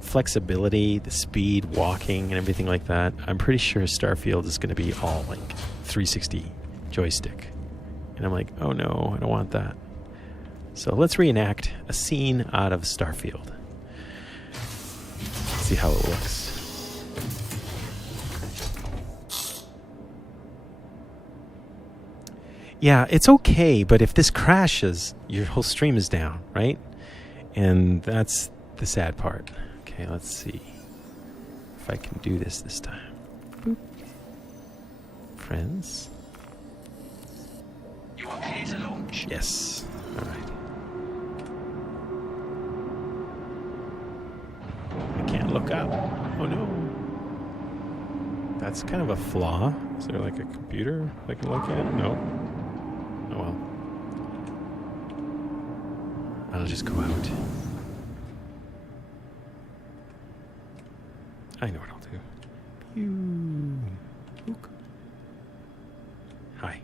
flexibility, the speed, walking, and everything like that, I'm pretty sure Starfield is going to be all like 360 joystick. And I'm like, oh no, I don't want that. So let's reenact a scene out of Starfield. See how it looks. Yeah, it's okay, but if this crashes, your whole stream is down, right? And that's the sad part. Okay, let's see. if I can do this time. Boop. Friends. You are clear to launch. Yes. All right. I can't look up. Oh no. That's kind of a flaw. Is there like a computer I can look at? No. Oh well. I'll just go out. I know what I'll do. Pew. Ook. Hi.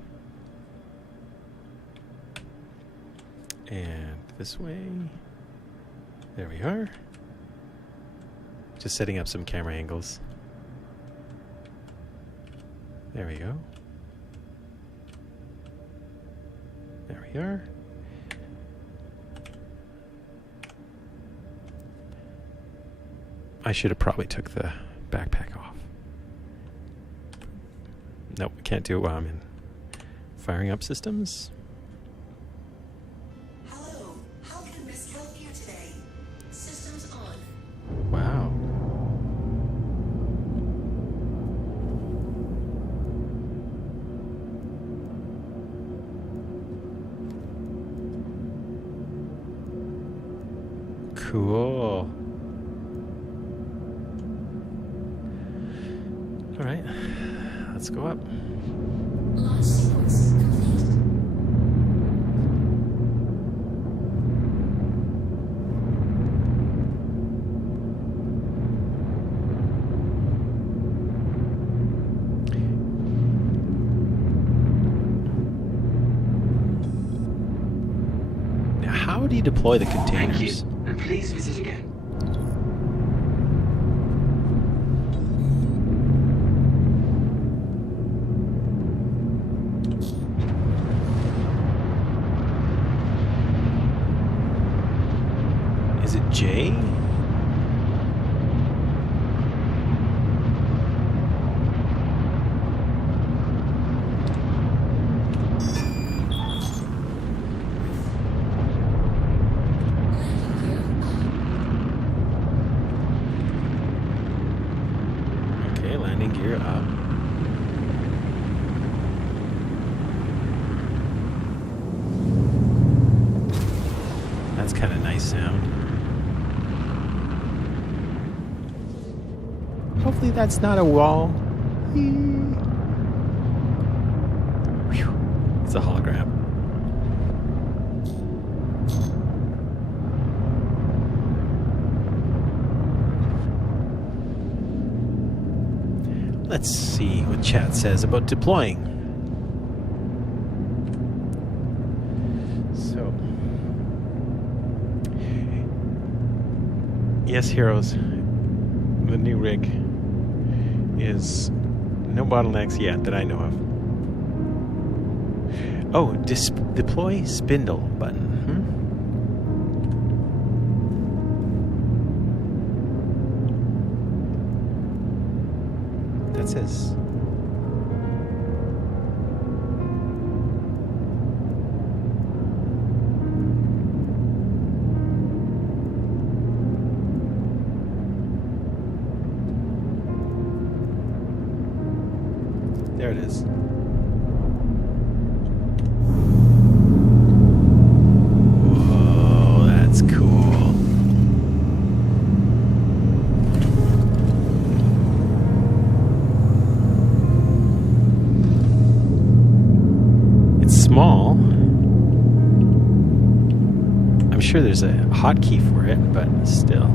And this way. There we are. Just setting up some camera angles. There we go. There we are. I should have probably took the backpack off. Nope, can't do it while I'm in firing up systems. Hello, how can Miss help you today? Systems on. Wow. Cool. All right, let's go up. Launch sequence complete. Now, how do you deploy the Thank containers? you, and please visit again. Is it J? Okay, landing gear up. That's kind of nice sound. Hopefully that's not a wall. Whew. It's a hologram. Let's see what chat says about deploying. So, yes, heroes. The new rig is no bottlenecks yet that I know of. Oh, deploy spindle button. That says. There it is. Whoa, that's cool. It's small. I'm sure there's a hotkey for it, but still.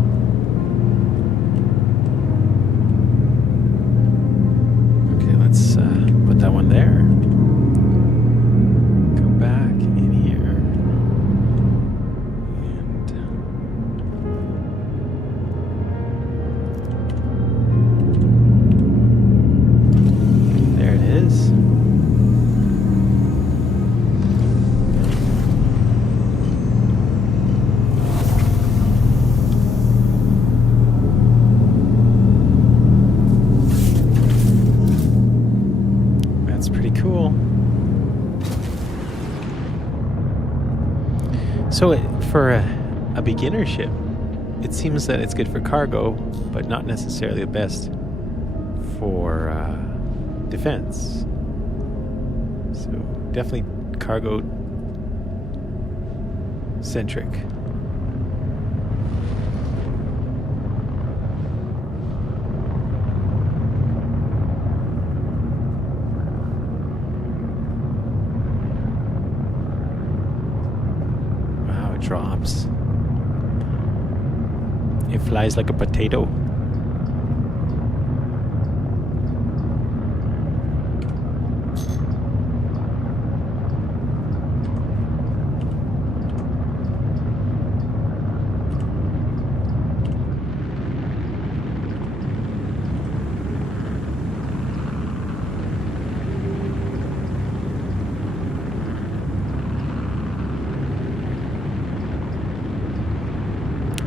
Let's put that one there. Go back in here. And there it is. So for a beginner ship, it seems that it's good for cargo, but not necessarily the best for defense. So definitely cargo centric. Wow, it drops. It flies like a potato.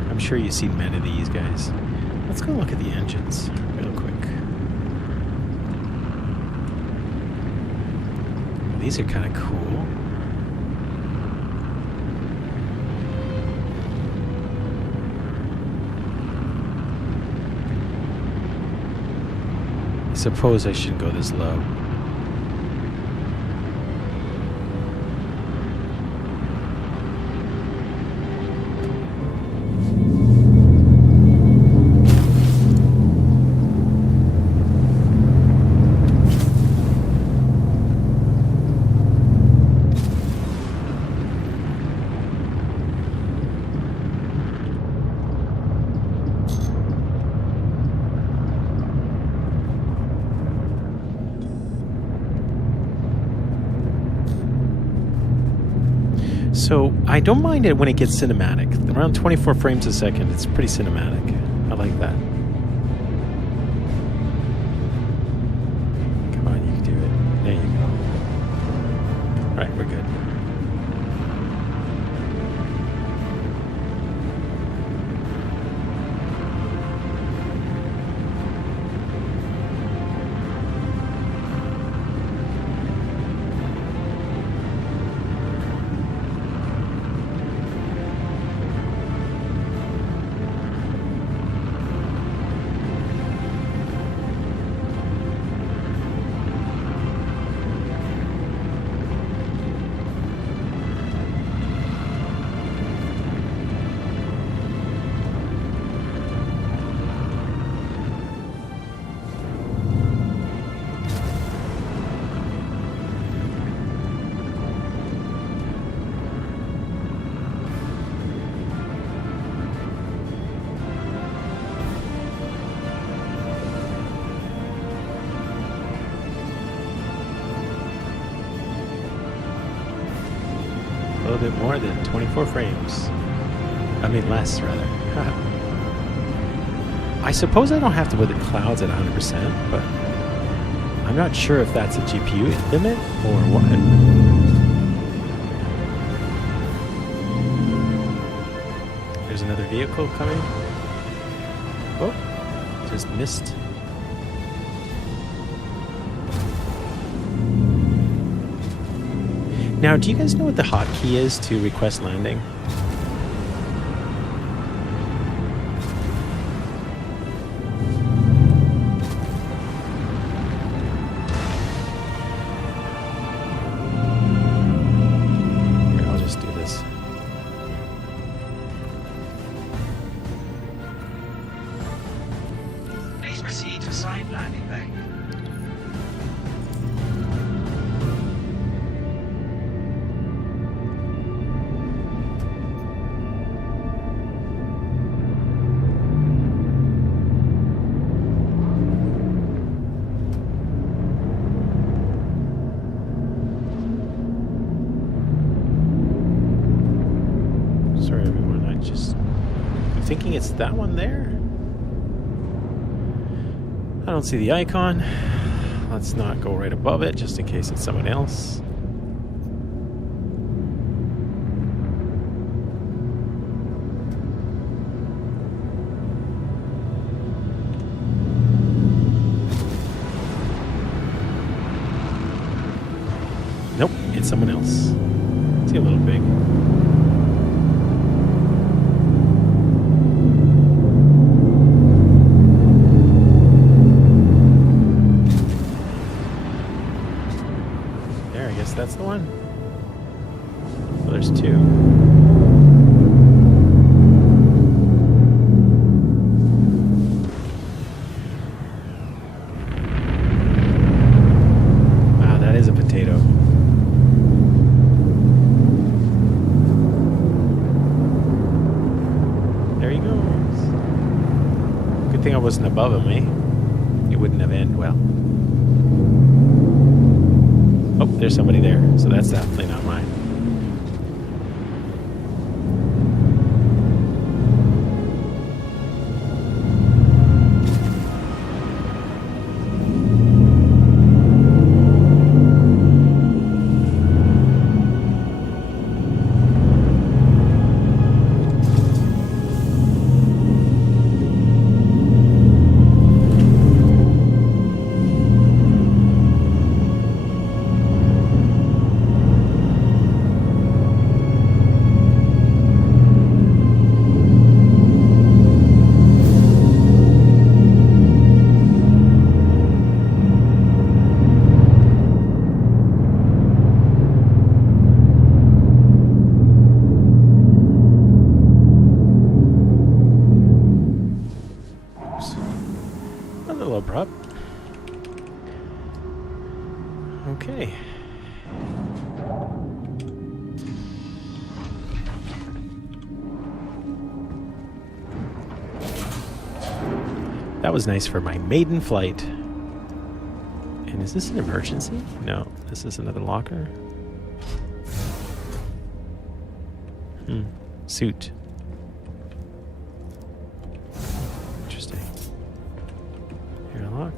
I'm sure you've seen many of these guys. Let's go look at the engines real quick. These are kind of cool. I suppose I shouldn't go this low. So I don't mind it when it gets cinematic. Around 24 frames a second, it's pretty cinematic. I like that. Come on, you can do it. There you go. All right, we're good. A little bit more than 24 frames. I mean, less, rather. I suppose I don't have to put the clouds at 100%, but I'm not sure if that's a GPU limit or what. There's another vehicle coming. Oh, just missed. Now, do you guys know what the hotkey is to request landing? Here, I'll just do this. Please proceed to assigned landing bay. Thinking it's that one there. I don't see the icon. Let's not go right above it just in case it's someone else. Nope, it's someone else. It's a little big. there's two. Wow, that is a potato. There he goes. Good thing I wasn't above him, eh? It wouldn't have ended well. Oh, there's somebody there, so that's definitely not mine. Okay. That was nice for my maiden flight. And is this an emergency? No, this is another locker. Suit. Interesting. Airlock.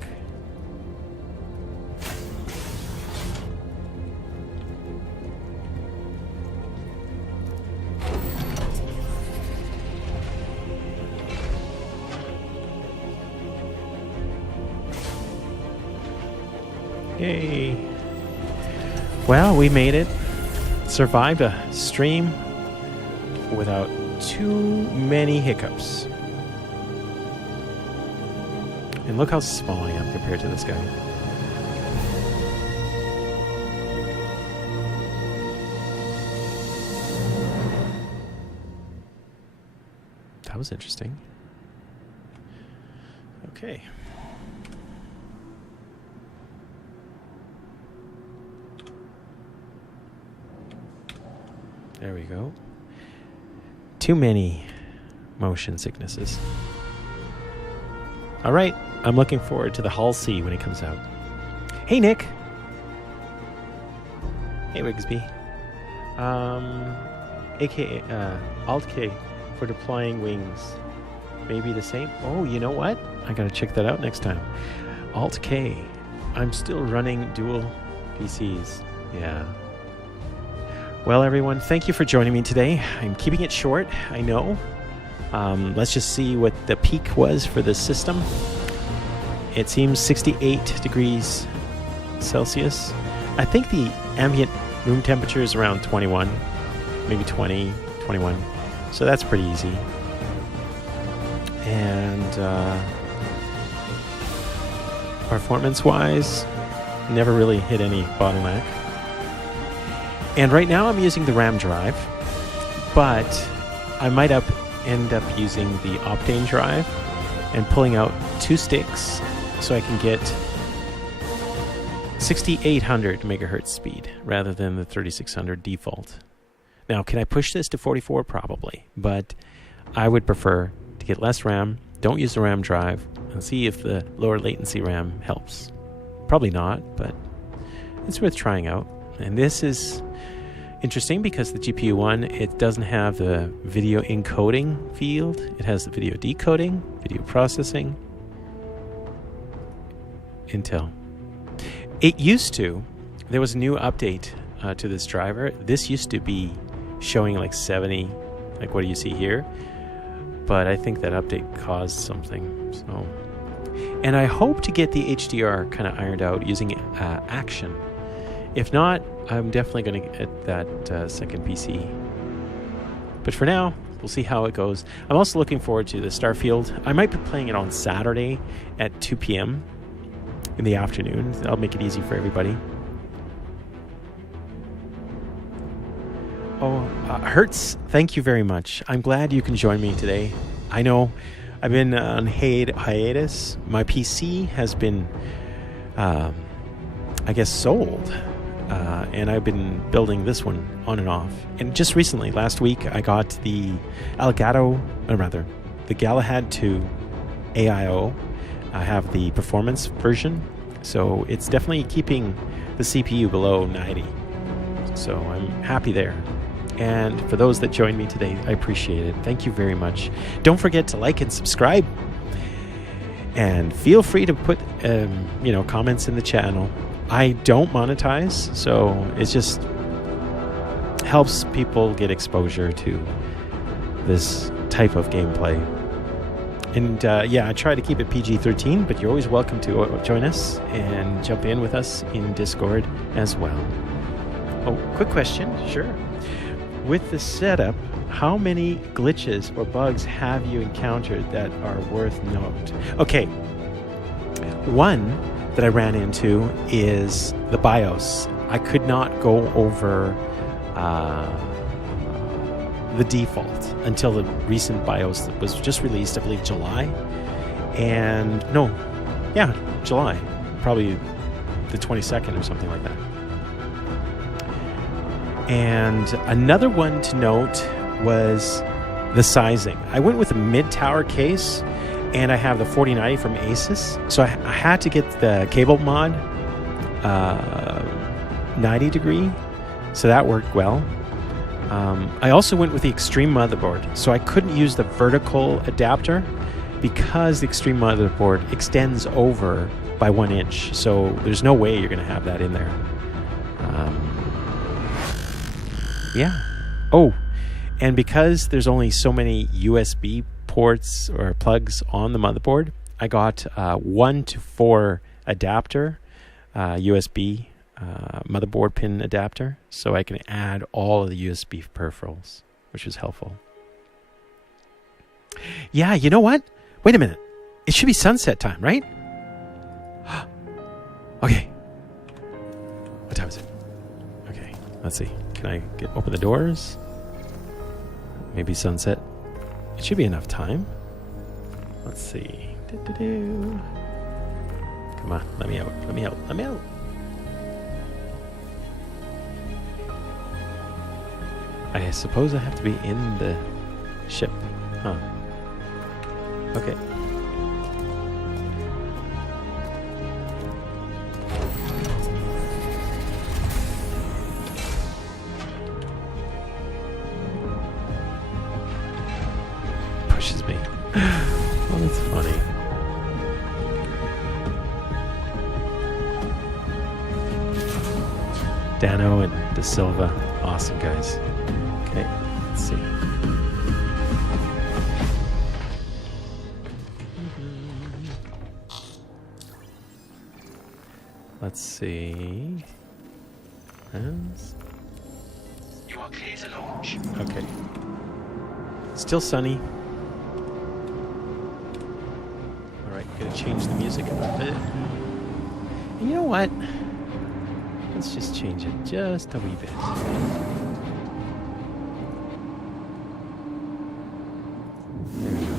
Yay. Well, we made it. Survived a stream without too many hiccups. And look how small I am compared to this guy. That was interesting. Okay. There we go. Too many motion sicknesses. All right, I'm looking forward to the Hull C when it comes out. Hey, Nick. Hey, Wigsby. AKA Alt K for deploying wings. Maybe the same. Oh, you know what? I gotta check that out next time. Alt K. I'm still running dual PCs. Yeah. Well, everyone, thank you for joining me today. I'm keeping it short, I know. Let's just see what the peak was for this system. It seems 68 degrees Celsius. I think the ambient room temperature is around 21, maybe 20, 21. So that's pretty easy. And performance-wise, never really hit any bottleneck. And right now I'm using the RAM drive, but I might end up using the Optane drive and pulling out 2 sticks so I can get 6800 megahertz speed rather than the 3600 default. Now, can I push this to 44? Probably, but I would prefer to get less RAM, don't use the RAM drive, and see if the lower latency RAM helps. Probably not, but it's worth trying out. And this is interesting because the GPU one, it doesn't have the video encoding field. It has the video decoding, video processing, Intel. It used to, there was a new update to this driver. This used to be showing like 70, like what do you see here? But I think that update caused something. So, and I hope to get the HDR kind of ironed out using Action. If not, I'm definitely going to get that second PC. But for now, we'll see how it goes. I'm also looking forward to the Starfield. I might be playing it on Saturday at 2 p.m. in the afternoon. I'll make it easy for everybody. Hertz, thank you very much. I'm glad you can join me today. I know I've been on hiatus. My PC has been, I guess, sold. And I've been building this one on and off. And just recently, last week, I got the the Galahad 2 AIO. I have the performance version, so it's definitely keeping the CPU below 90. So I'm happy there. And for those that joined me today, I appreciate it. Thank you very much. Don't forget to like and subscribe. And feel free to put, comments in the channel. I don't monetize, so it just helps people get exposure to this type of gameplay. And I try to keep it PG-13, but you're always welcome to join us and jump in with us in Discord as well. Oh, quick question, sure. With the setup, how many glitches or bugs have you encountered that are worth note? Okay, one that I ran into is the BIOS. I could not go over the default until the recent BIOS that was just released, I believe July. July, probably the 22nd or something like that. And another one to note was the sizing. I went with a mid-tower case, and I have the 4090 from ASUS, so I had to get the cable mod 90 degree, so that worked well. I also went with the Extreme motherboard, so I couldn't use the vertical adapter because the Extreme motherboard extends over by 1 inch, so there's no way you're going to have that in there. Oh, and because there's only so many USB ports or plugs on the motherboard, I got 1 to 4 adapter, USB motherboard pin adapter, so I can add all of the USB peripherals, which is helpful. Yeah, you know what? Wait a minute. It should be sunset time, right? Okay. What time is it? Okay, let's see. Can I open the doors? Maybe sunset. It should be enough time. Let's see. Come on, let me out. Let me out. Let me out. I suppose I have to be in the ship. Huh. Okay. Pushes me. Oh, that's funny. Dano and De Silva. Awesome guys. Okay, let's see. Let's see. You are clear to launch. Okay. Still sunny. Alright, gonna change the music a little bit. And you know what? Let's just change it just a wee bit. There we go.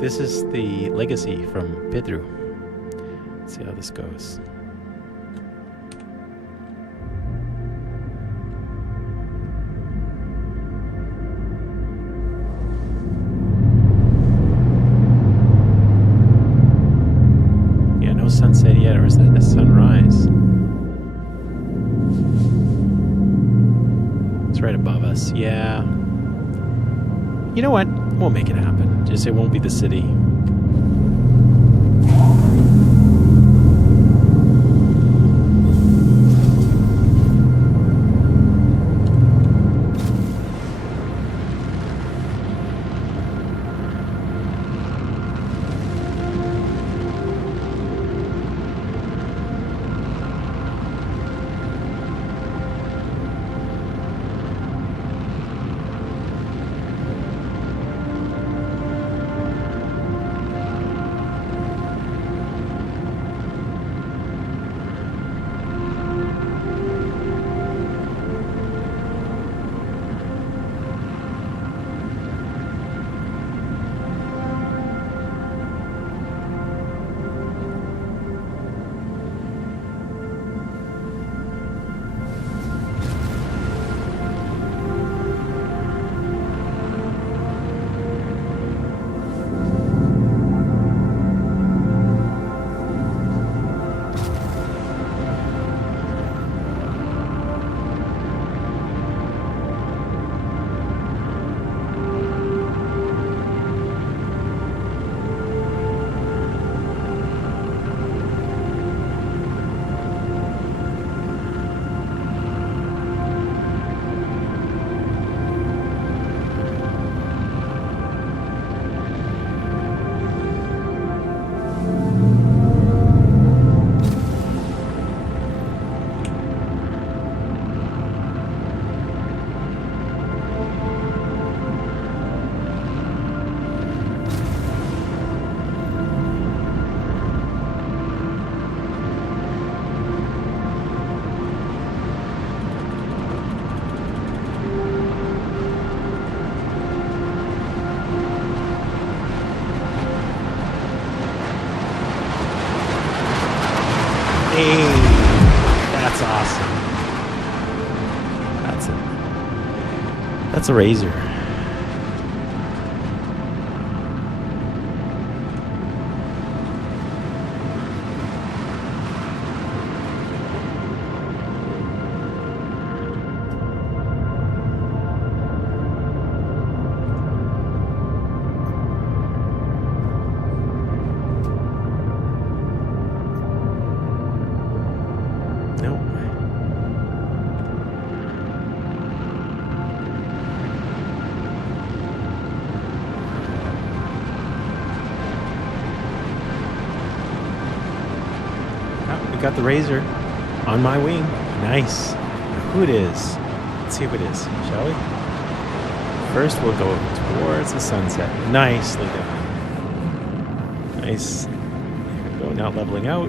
This is the Legacy from Pedro. Let's see how this goes. Yeah, no sunset yet, or is that a sunrise? It's right above us, yeah. You know what? We'll make it happen. Just it won't be the city. Hey, that's awesome. That's a razor. Got the razor on my wing. Nice. Who it is? Let's see who it is, shall we? First, we'll go towards the sunset. Nicely done. Nice. There we go. Now leveling out.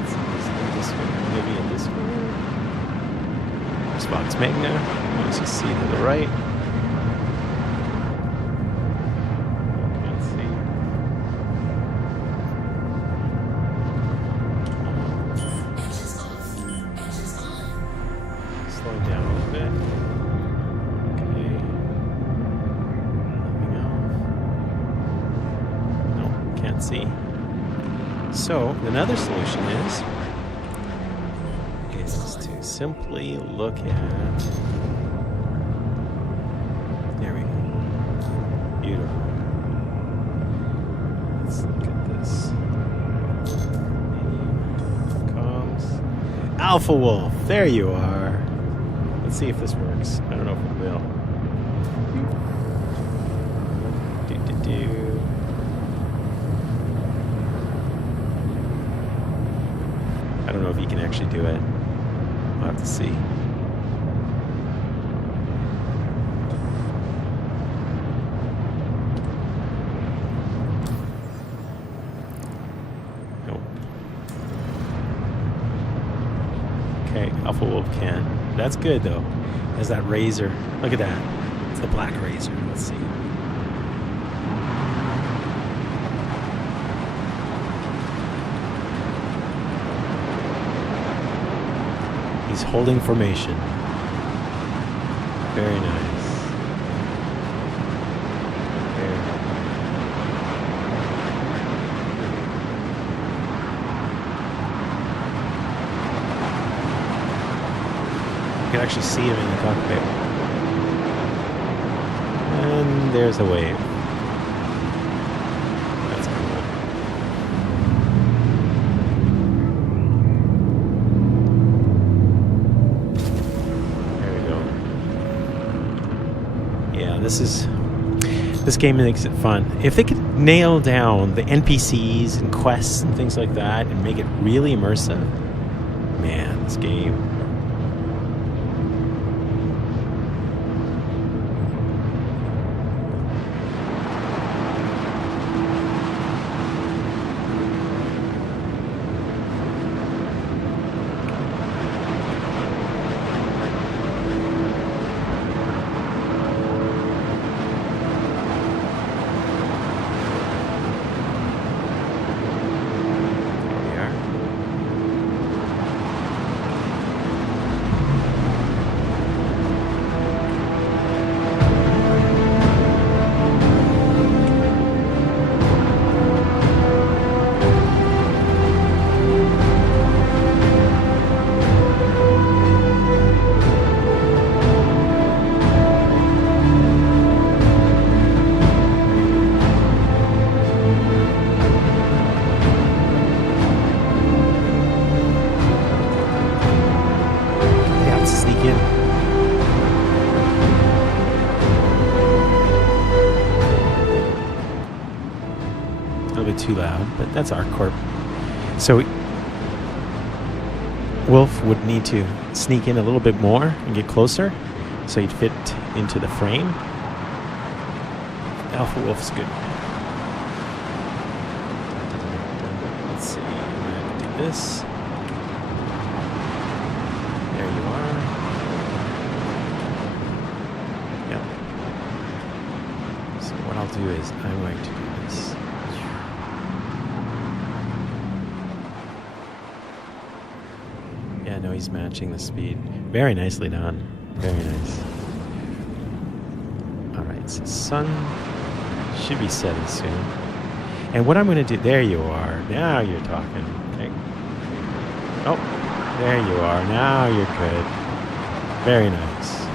Let's see, this way, maybe in this way. Spots Magna. Let's just see to the right. So another solution is to simply look at. There we go. Beautiful. Let's look at this. Comms. Alpha Wolf. There you are. Let's see if this works. I don't know if it will. I don't know if you can actually do it. We'll have to see. Nope. Okay, Alpha Wolf can. That's good though. There's that razor. Look at that. It's the black razor. Let's see. He's holding formation. Very nice. Very nice. You can actually see him in the cockpit. And there's a wave. That's cool. This game makes it fun. If they could nail down the NPCs and quests and things like that and make it really immersive, man, this game. Too loud, but that's ArcCorp. So Wolf would need to sneak in a little bit more and get closer so he'd fit into the frame. Alpha Wolf's good. Let's see, I'm gonna do this. There you are. Yep. So what I'll do is I'm going to do this. he's matching the speed. Very nicely done. Very nice. Alright, so sun should be setting soon. And what I'm going to do... There you are. Now you're talking. Okay. Oh, there you are. Now you're good. Very nice.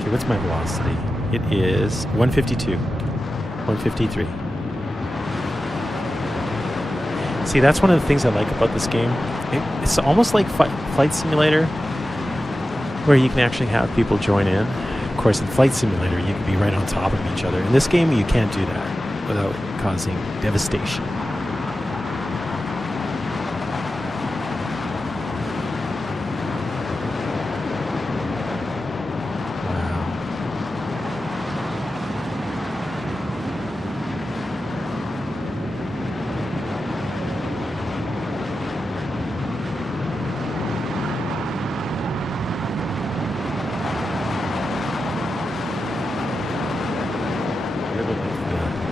Okay, what's my velocity? It is 152. 153. See, that's one of the things I like about this game. It's almost like Flight Simulator, where you can actually have people join in. Of course, in Flight Simulator, you can be right on top of each other. In this game, you can't do that without causing devastation.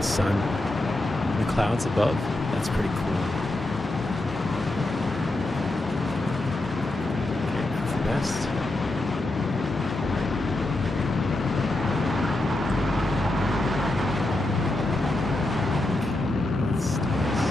Sun, the clouds above. That's pretty cool. Okay, that's the best. That's nice.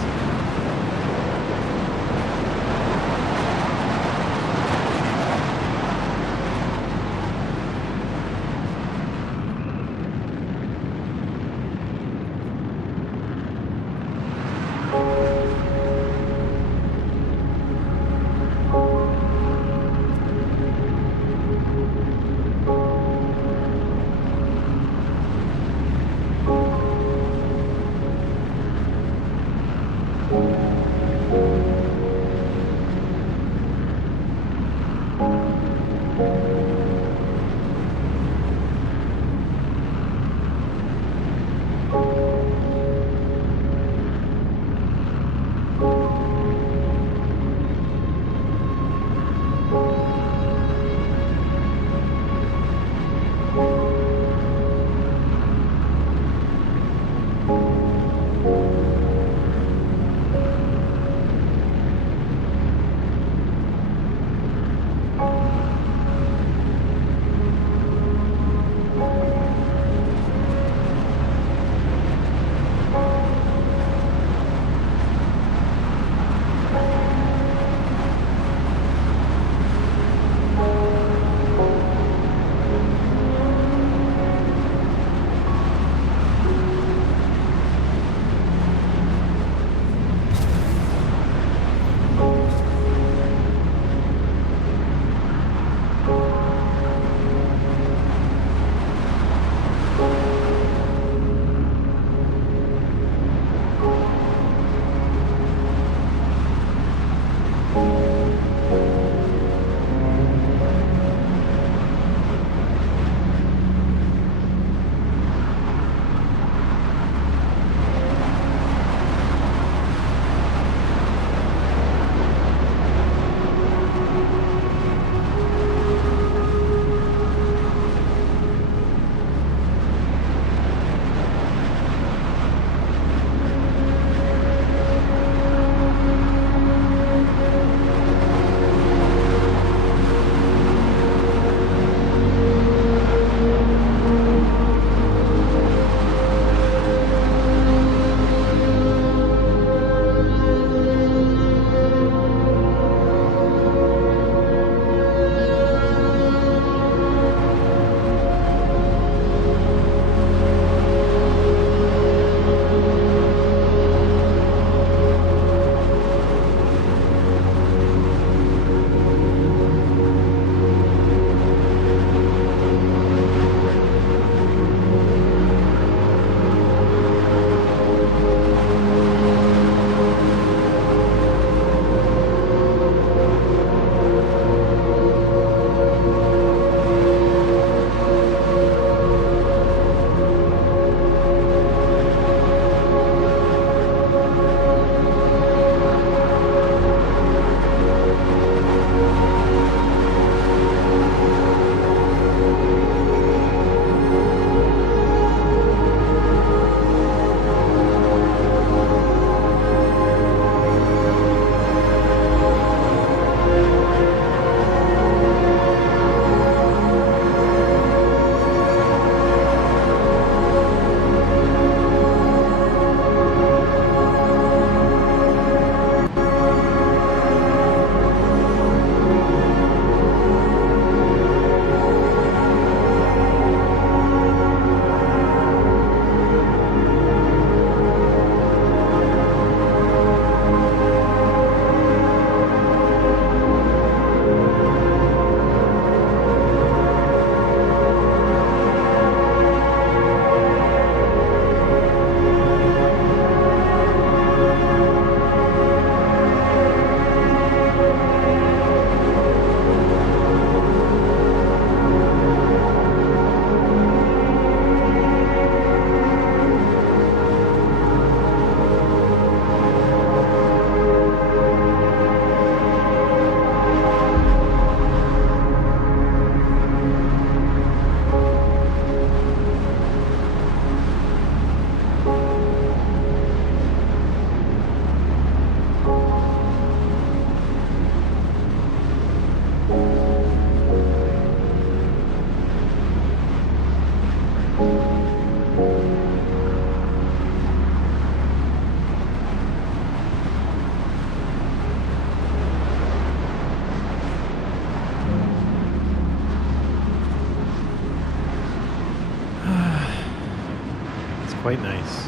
quite nice.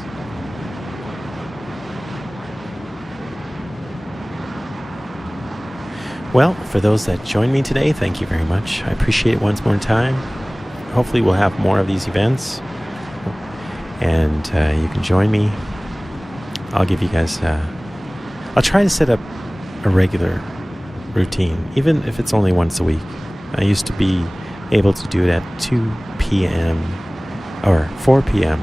Well, for those that joined me today, thank you very much. I appreciate it once more time. Hopefully we'll have more of these events. And you can join me. I'll give you guys... I'll try to set up a regular routine, even if it's only once a week. I used to be able to do it at 2 p.m. or 4 p.m.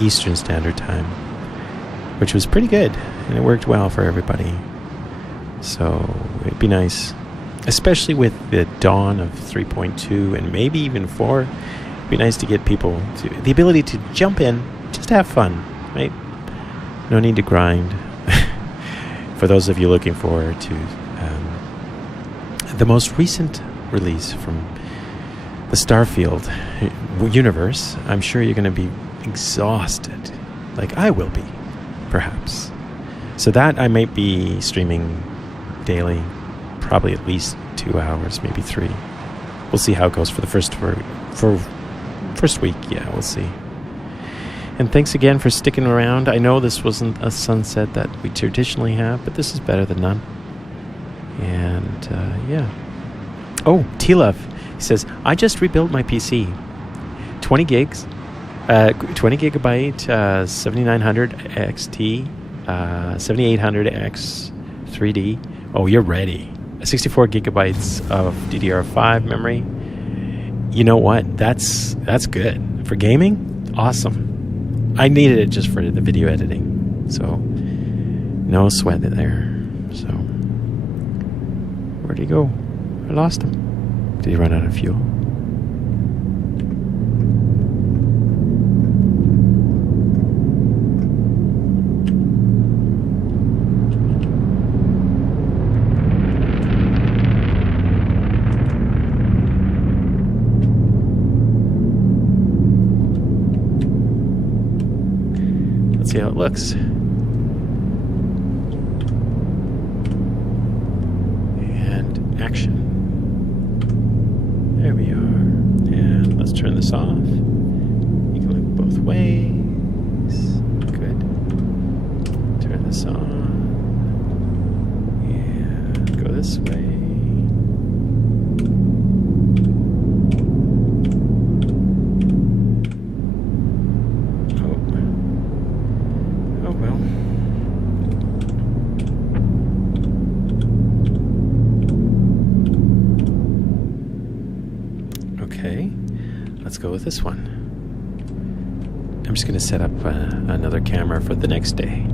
Eastern Standard Time, which was pretty good, and it worked well for everybody. So it'd be nice, especially with the dawn of 3.2 and maybe even 4. It'd be nice to get people to the ability to jump in, just have fun, right? No need to grind. For those of you looking forward to the most recent release from the Starfield universe, I'm sure you're going to be exhausted, like I will be, perhaps. So that I might be streaming daily, probably at least 2 hours, maybe 3. We'll see how it goes for the first week. Yeah, we'll see. And thanks again for sticking around. I know this wasn't a sunset that we traditionally have, but this is better than none. And yeah. Oh, T-Love. He says, I just rebuilt my PC. 20 gigs, 20 gigabyte, 7900 XT, 7800X 3D. Oh, you're ready. 64 gigabytes of DDR5 memory. You know what? That's good. For gaming, awesome. I needed it just for the video editing. So, no sweat there. So, where'd he go? I lost him. Did he run out of fuel? Let's see how it looks. And action. There we are. And let's turn this off. You can look both ways. Good. Turn this on. And go this way. Oh well. Okay, let's go with this one. I'm just going to set up another camera for the next day.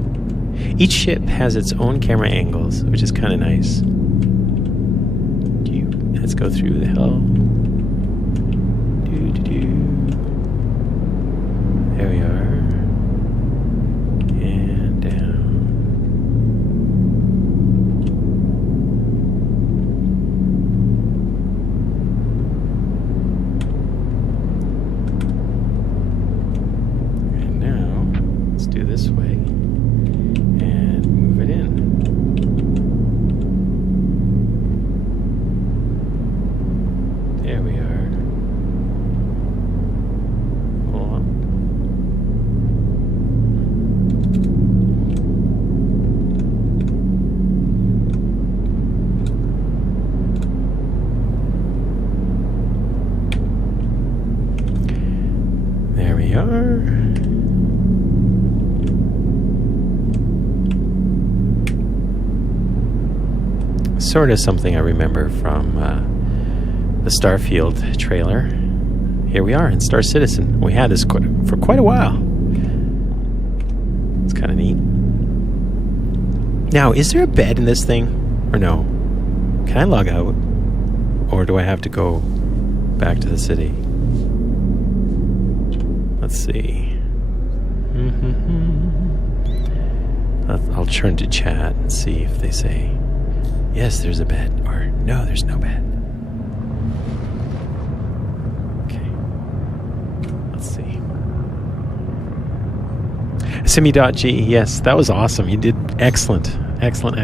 Each ship has its own camera angles, which is kind of nice. Let's go through the hill. There we are. And down. Do this way and move it in. There we are. Hold on. There we are. Sort of something I remember from the Starfield trailer. Here we are in Star Citizen. We had this for quite a while. It's kind of neat. Now, is there a bed in this thing? Or no? Can I log out? Or do I have to go back to the city? Let's see. I'll turn to chat and see if they say yes, there's a bed, or no, there's no bed. Okay. Let's see. Simi.g, yes, that was awesome. You did excellent. Excellent.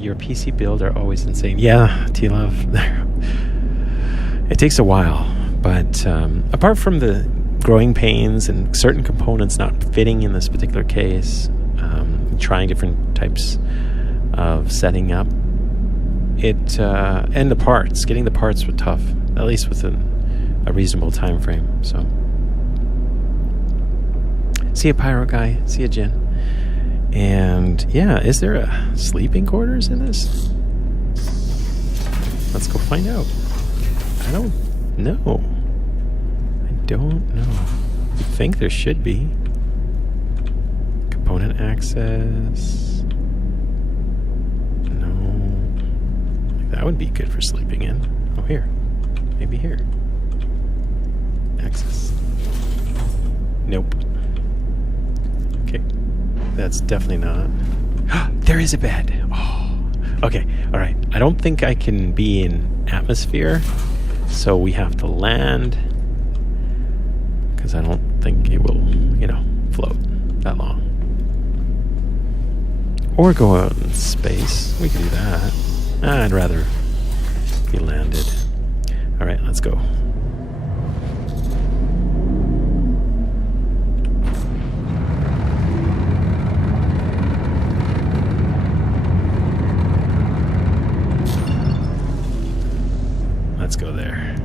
Your PC build are always insane. Yeah, T-Love. It takes a while, but apart from the growing pains and certain components not fitting in this particular case, trying different types of setting up it, and the parts. Getting the parts were tough, at least within a reasonable time frame. So, see ya, Pyro Guy. See ya, Jen. And yeah, is there a sleeping quarters in this? Let's go find out. I don't know. I don't know. I think there should be. Component access. No. That would be good for sleeping in. Oh, here. Maybe here. Access. Nope. Okay. That's definitely not. There is a bed. Oh. Okay. All right. I don't think I can be in atmosphere, so we have to land, because I don't think it will, float that long. Or go out in space. We can do that. I'd rather be landed. All right, let's go. Let's go there.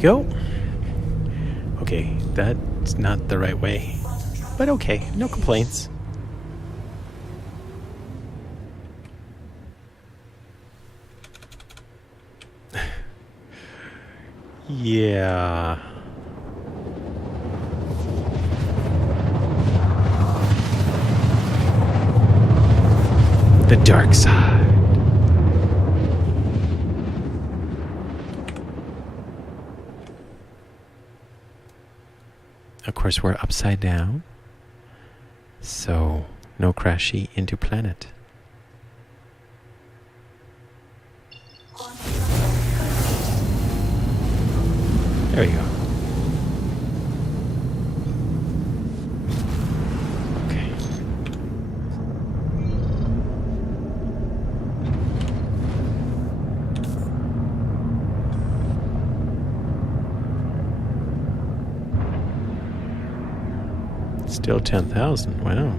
Go. Okay, that's not the right way, but okay, no complaints. Yeah. The dark side. Of course, we're upside down, so no crashy into planet. There you go. Okay. Still 10,000. Wow.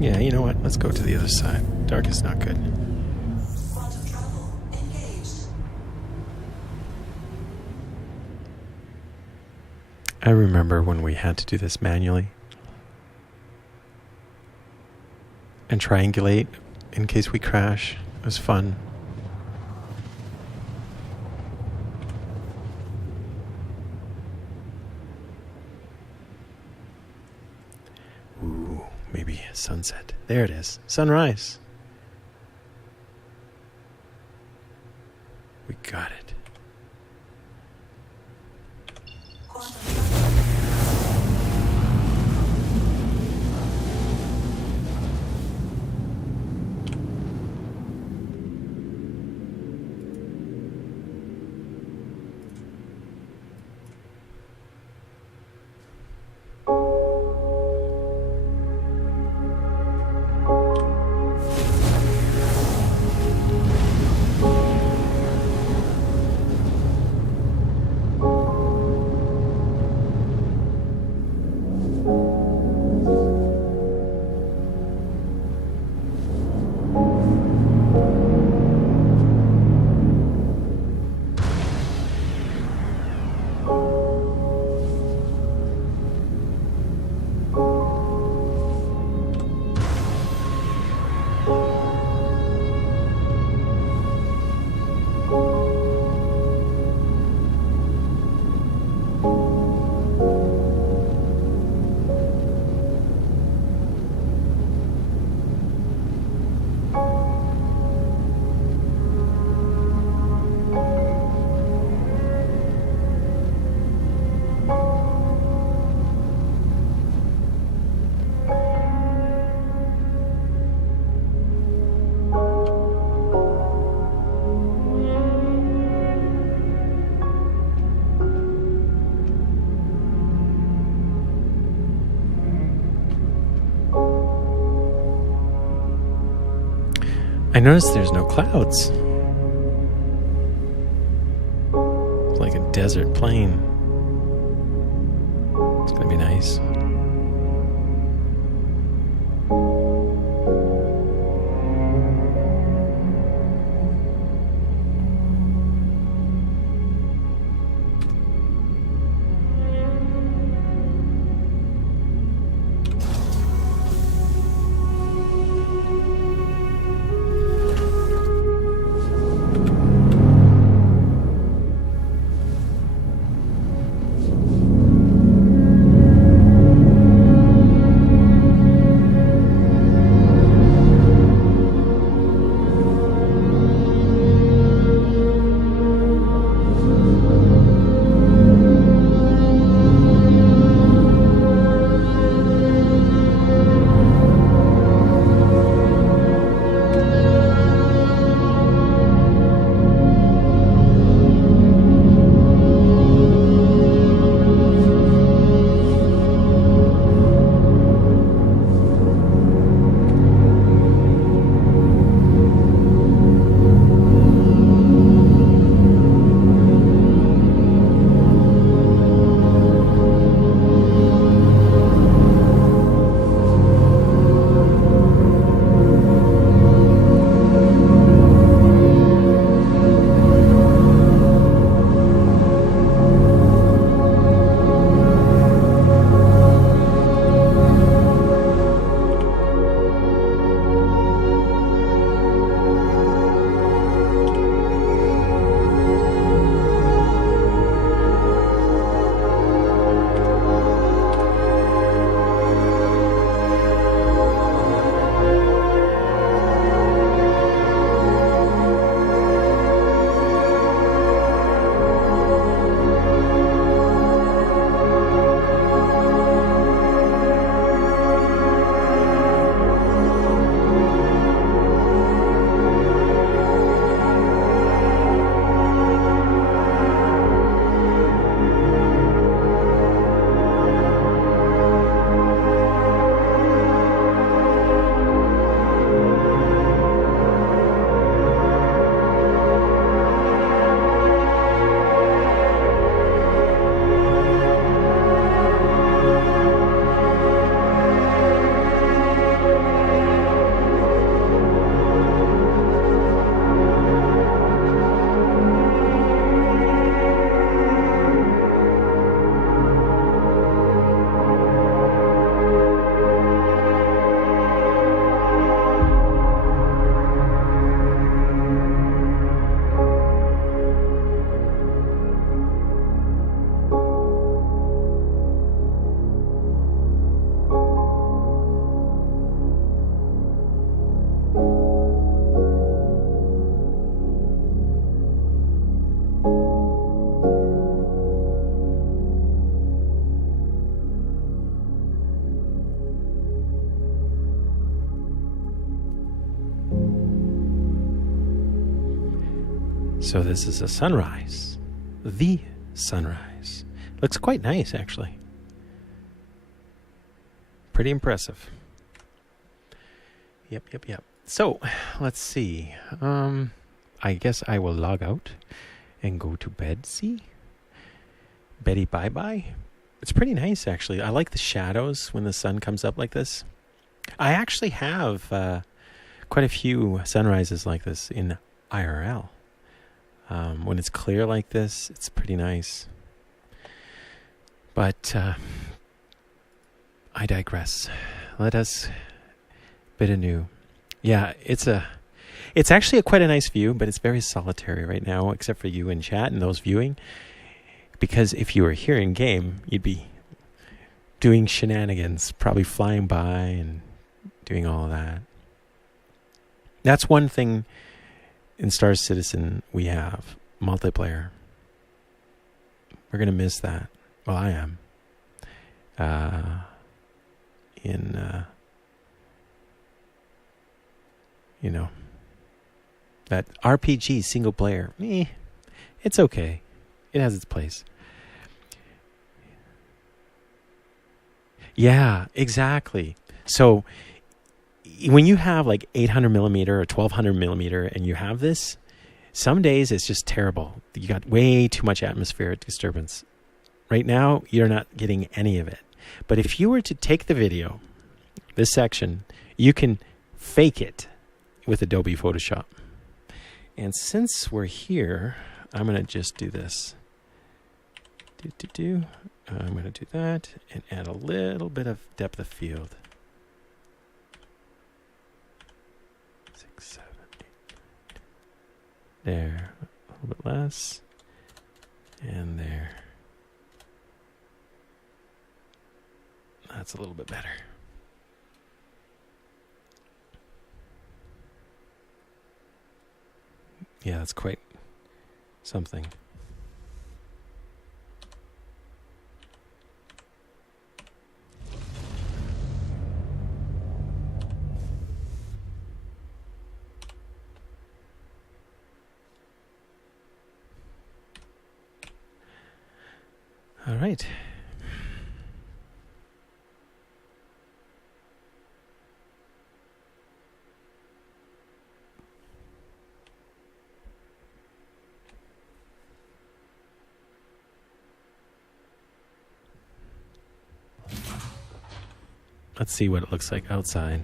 Yeah, you know what? Let's go to the other side. Dark is not good. I remember when we had to do this manually and triangulate in case we crash. It was fun. Ooh, maybe sunset. There it is. Sunrise. We got it. I noticed there's no clouds. It's like a desert plain. It's gonna be nice. So this is a sunrise. The sunrise. Looks quite nice, actually. Pretty impressive. Yep. So, let's see. I guess I will log out and go to bed, see? Betty bye-bye. It's pretty nice, actually. I like the shadows when the sun comes up like this. I actually have quite a few sunrises like this in IRL. When it's clear like this, it's pretty nice. But I digress. Let us bid anew. Yeah, it's actually quite a nice view, but it's very solitary right now, except for you in chat and those viewing. Because if you were here in game, you'd be doing shenanigans, probably flying by and doing all of that. That's one thing in Star Citizen we have, multiplayer. We're going to miss that. Well, I am. That RPG single player, it's okay. It has its place. Yeah, exactly. So when you have like 800 millimeter or 1200 millimeter and you have this, some days it's just terrible. You got way too much atmospheric disturbance. Right now, you're not getting any of it. But if you were to take the video, this section, you can fake it with Adobe Photoshop. And since we're here, I'm going to just do this. I'm going to do that and add a little bit of depth of field. 6, 7, 8. There. A little bit less. And there. That's a little bit better. Yeah, that's quite something. All right. Let's see what it looks like outside.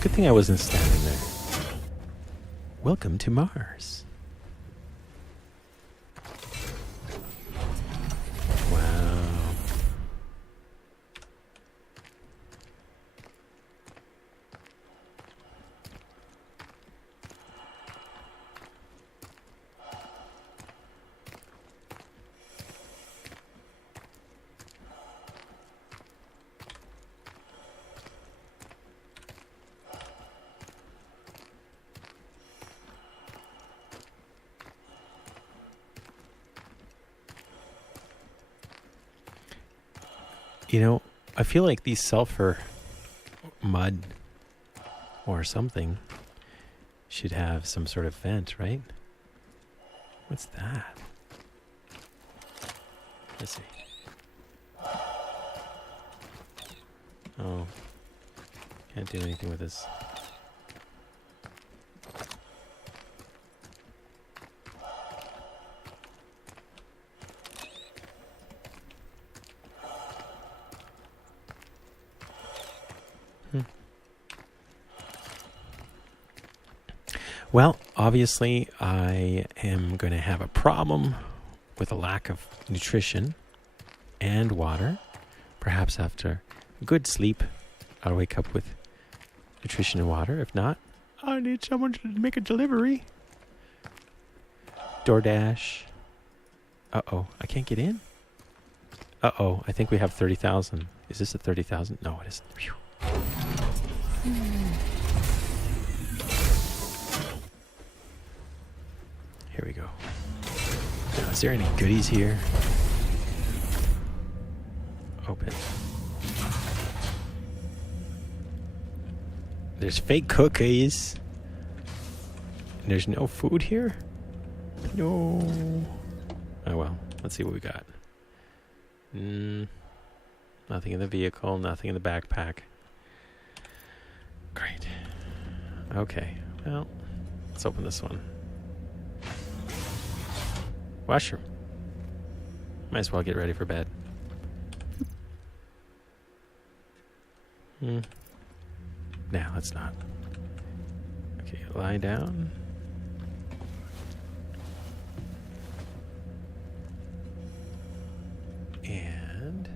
Good thing I wasn't standing there. Welcome to Mars. Wow. You know, I feel like these sulfur mud or something should have some sort of vent, right? What's that? Let's see. Oh, can't do anything with this. Well, obviously, I am going to have a problem with a lack of nutrition and water. Perhaps after good sleep, I'll wake up with nutrition and water. If not, I need someone to make a delivery. DoorDash. Uh-oh, I can't get in? Uh-oh, I think we have 30,000. Is this a 30,000? No, it isn't. Whew. Here we go. Now, is there any goodies here? Open. There's fake cookies. And there's no food here? No. Oh well, let's see what we got. Nothing in the vehicle, nothing in the backpack. Great. Okay, well, let's open this one. Washroom. Might as well get ready for bed. Nah, let's not. Okay, lie down. And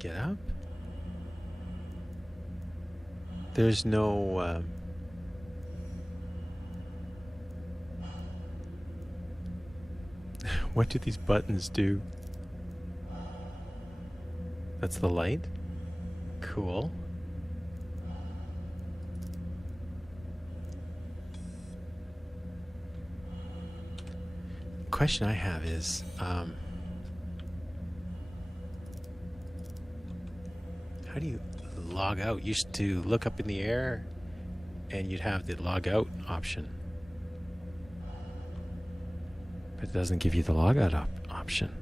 get up. There's no what do these buttons do? That's the light? Cool. question I have is, how do you log out? You used to look up in the air and you'd have the log out option. But it doesn't give you the log out option.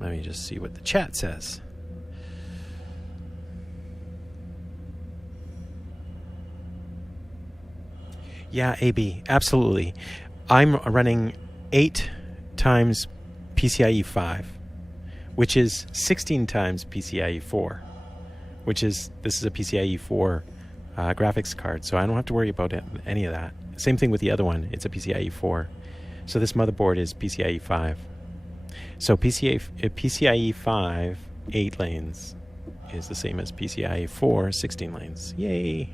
Let me just see what the chat says. Yeah, AB, absolutely. I'm running 8 times PCIe 5, which is 16 times PCIe 4, which is, this is a PCIe 4 graphics card, so I don't have to worry about any of that. Same thing with the other one, it's a PCIe 4. So this motherboard is PCIe 5. So PCIe 5, 8 lanes, is the same as PCIe 4, 16 lanes. Yay!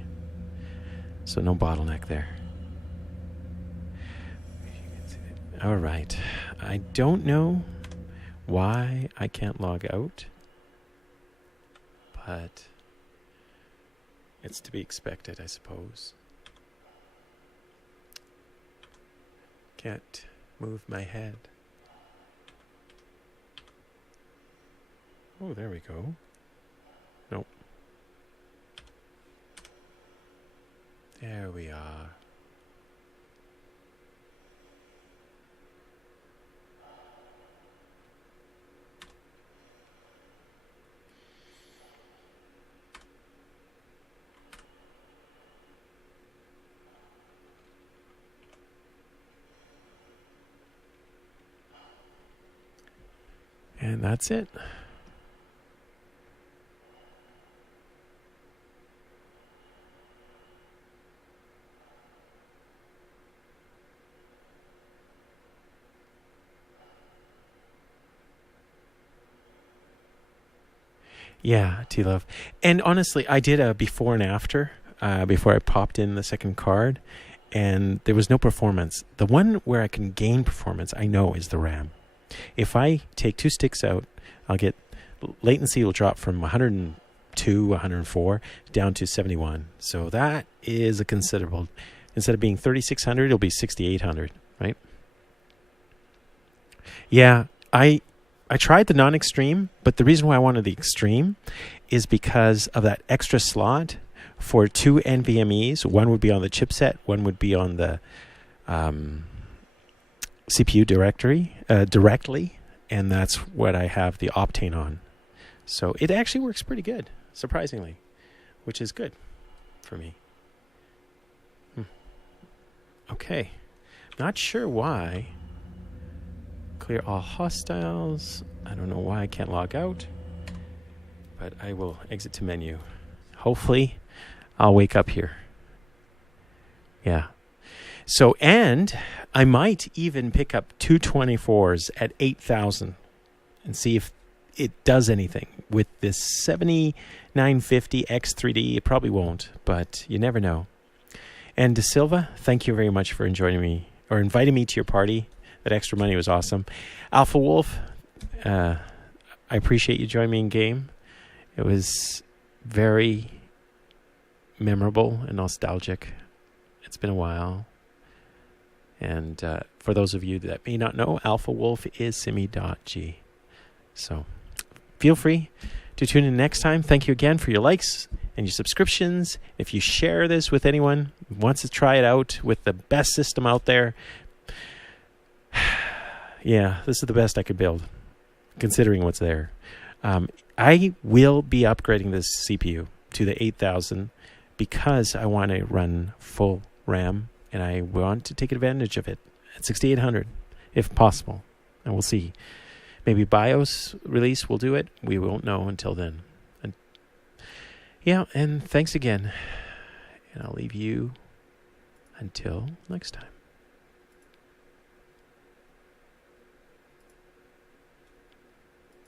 So no bottleneck there. All right. I don't know why I can't log out, but it's to be expected, I suppose. Can't move my head. Oh, there we go. Nope. There we are. And that's it. Yeah, T-Love. And honestly, I did a before and after, before I popped in the second card, and there was no performance. The one where I can gain performance, I know, is the RAM. If I take 2 sticks out, I'll get, latency will drop from 102, 104, down to 71. So that is a considerable, instead of being 3600, it'll be 6800, right? Yeah, I tried the non-extreme, but the reason why I wanted the extreme is because of that extra slot for 2 NVMEs. One would be on the chipset, one would be on the CPU directly, and that's what I have the Optane on. So it actually works pretty good, surprisingly, which is good for me. Okay, not sure why. Clear all hostiles. I don't know why I can't log out, but I will exit to menu. Hopefully, I'll wake up here. Yeah. So, and I might even pick up 224s at 8,000 and see if it does anything. With this 7950 X3D, it probably won't, but you never know. And De Silva, thank you very much for joining me, or inviting me to your party. That extra money was awesome. Alpha Wolf, I appreciate you joining me in game. It was very memorable and nostalgic. It's been a while. And for those of you that may not know, Alpha Wolf is simi.g. So feel free to tune in next time. Thank you again for your likes and your subscriptions. If you share this with anyone who wants to try it out with the best system out there, yeah, this is the best I could build, considering what's there. I will be upgrading this CPU to the 8000 because I want to run full RAM, and I want to take advantage of it at 6800, if possible. And we'll see. Maybe BIOS release will do it. We won't know until then. And yeah, and thanks again. And I'll leave you until next time.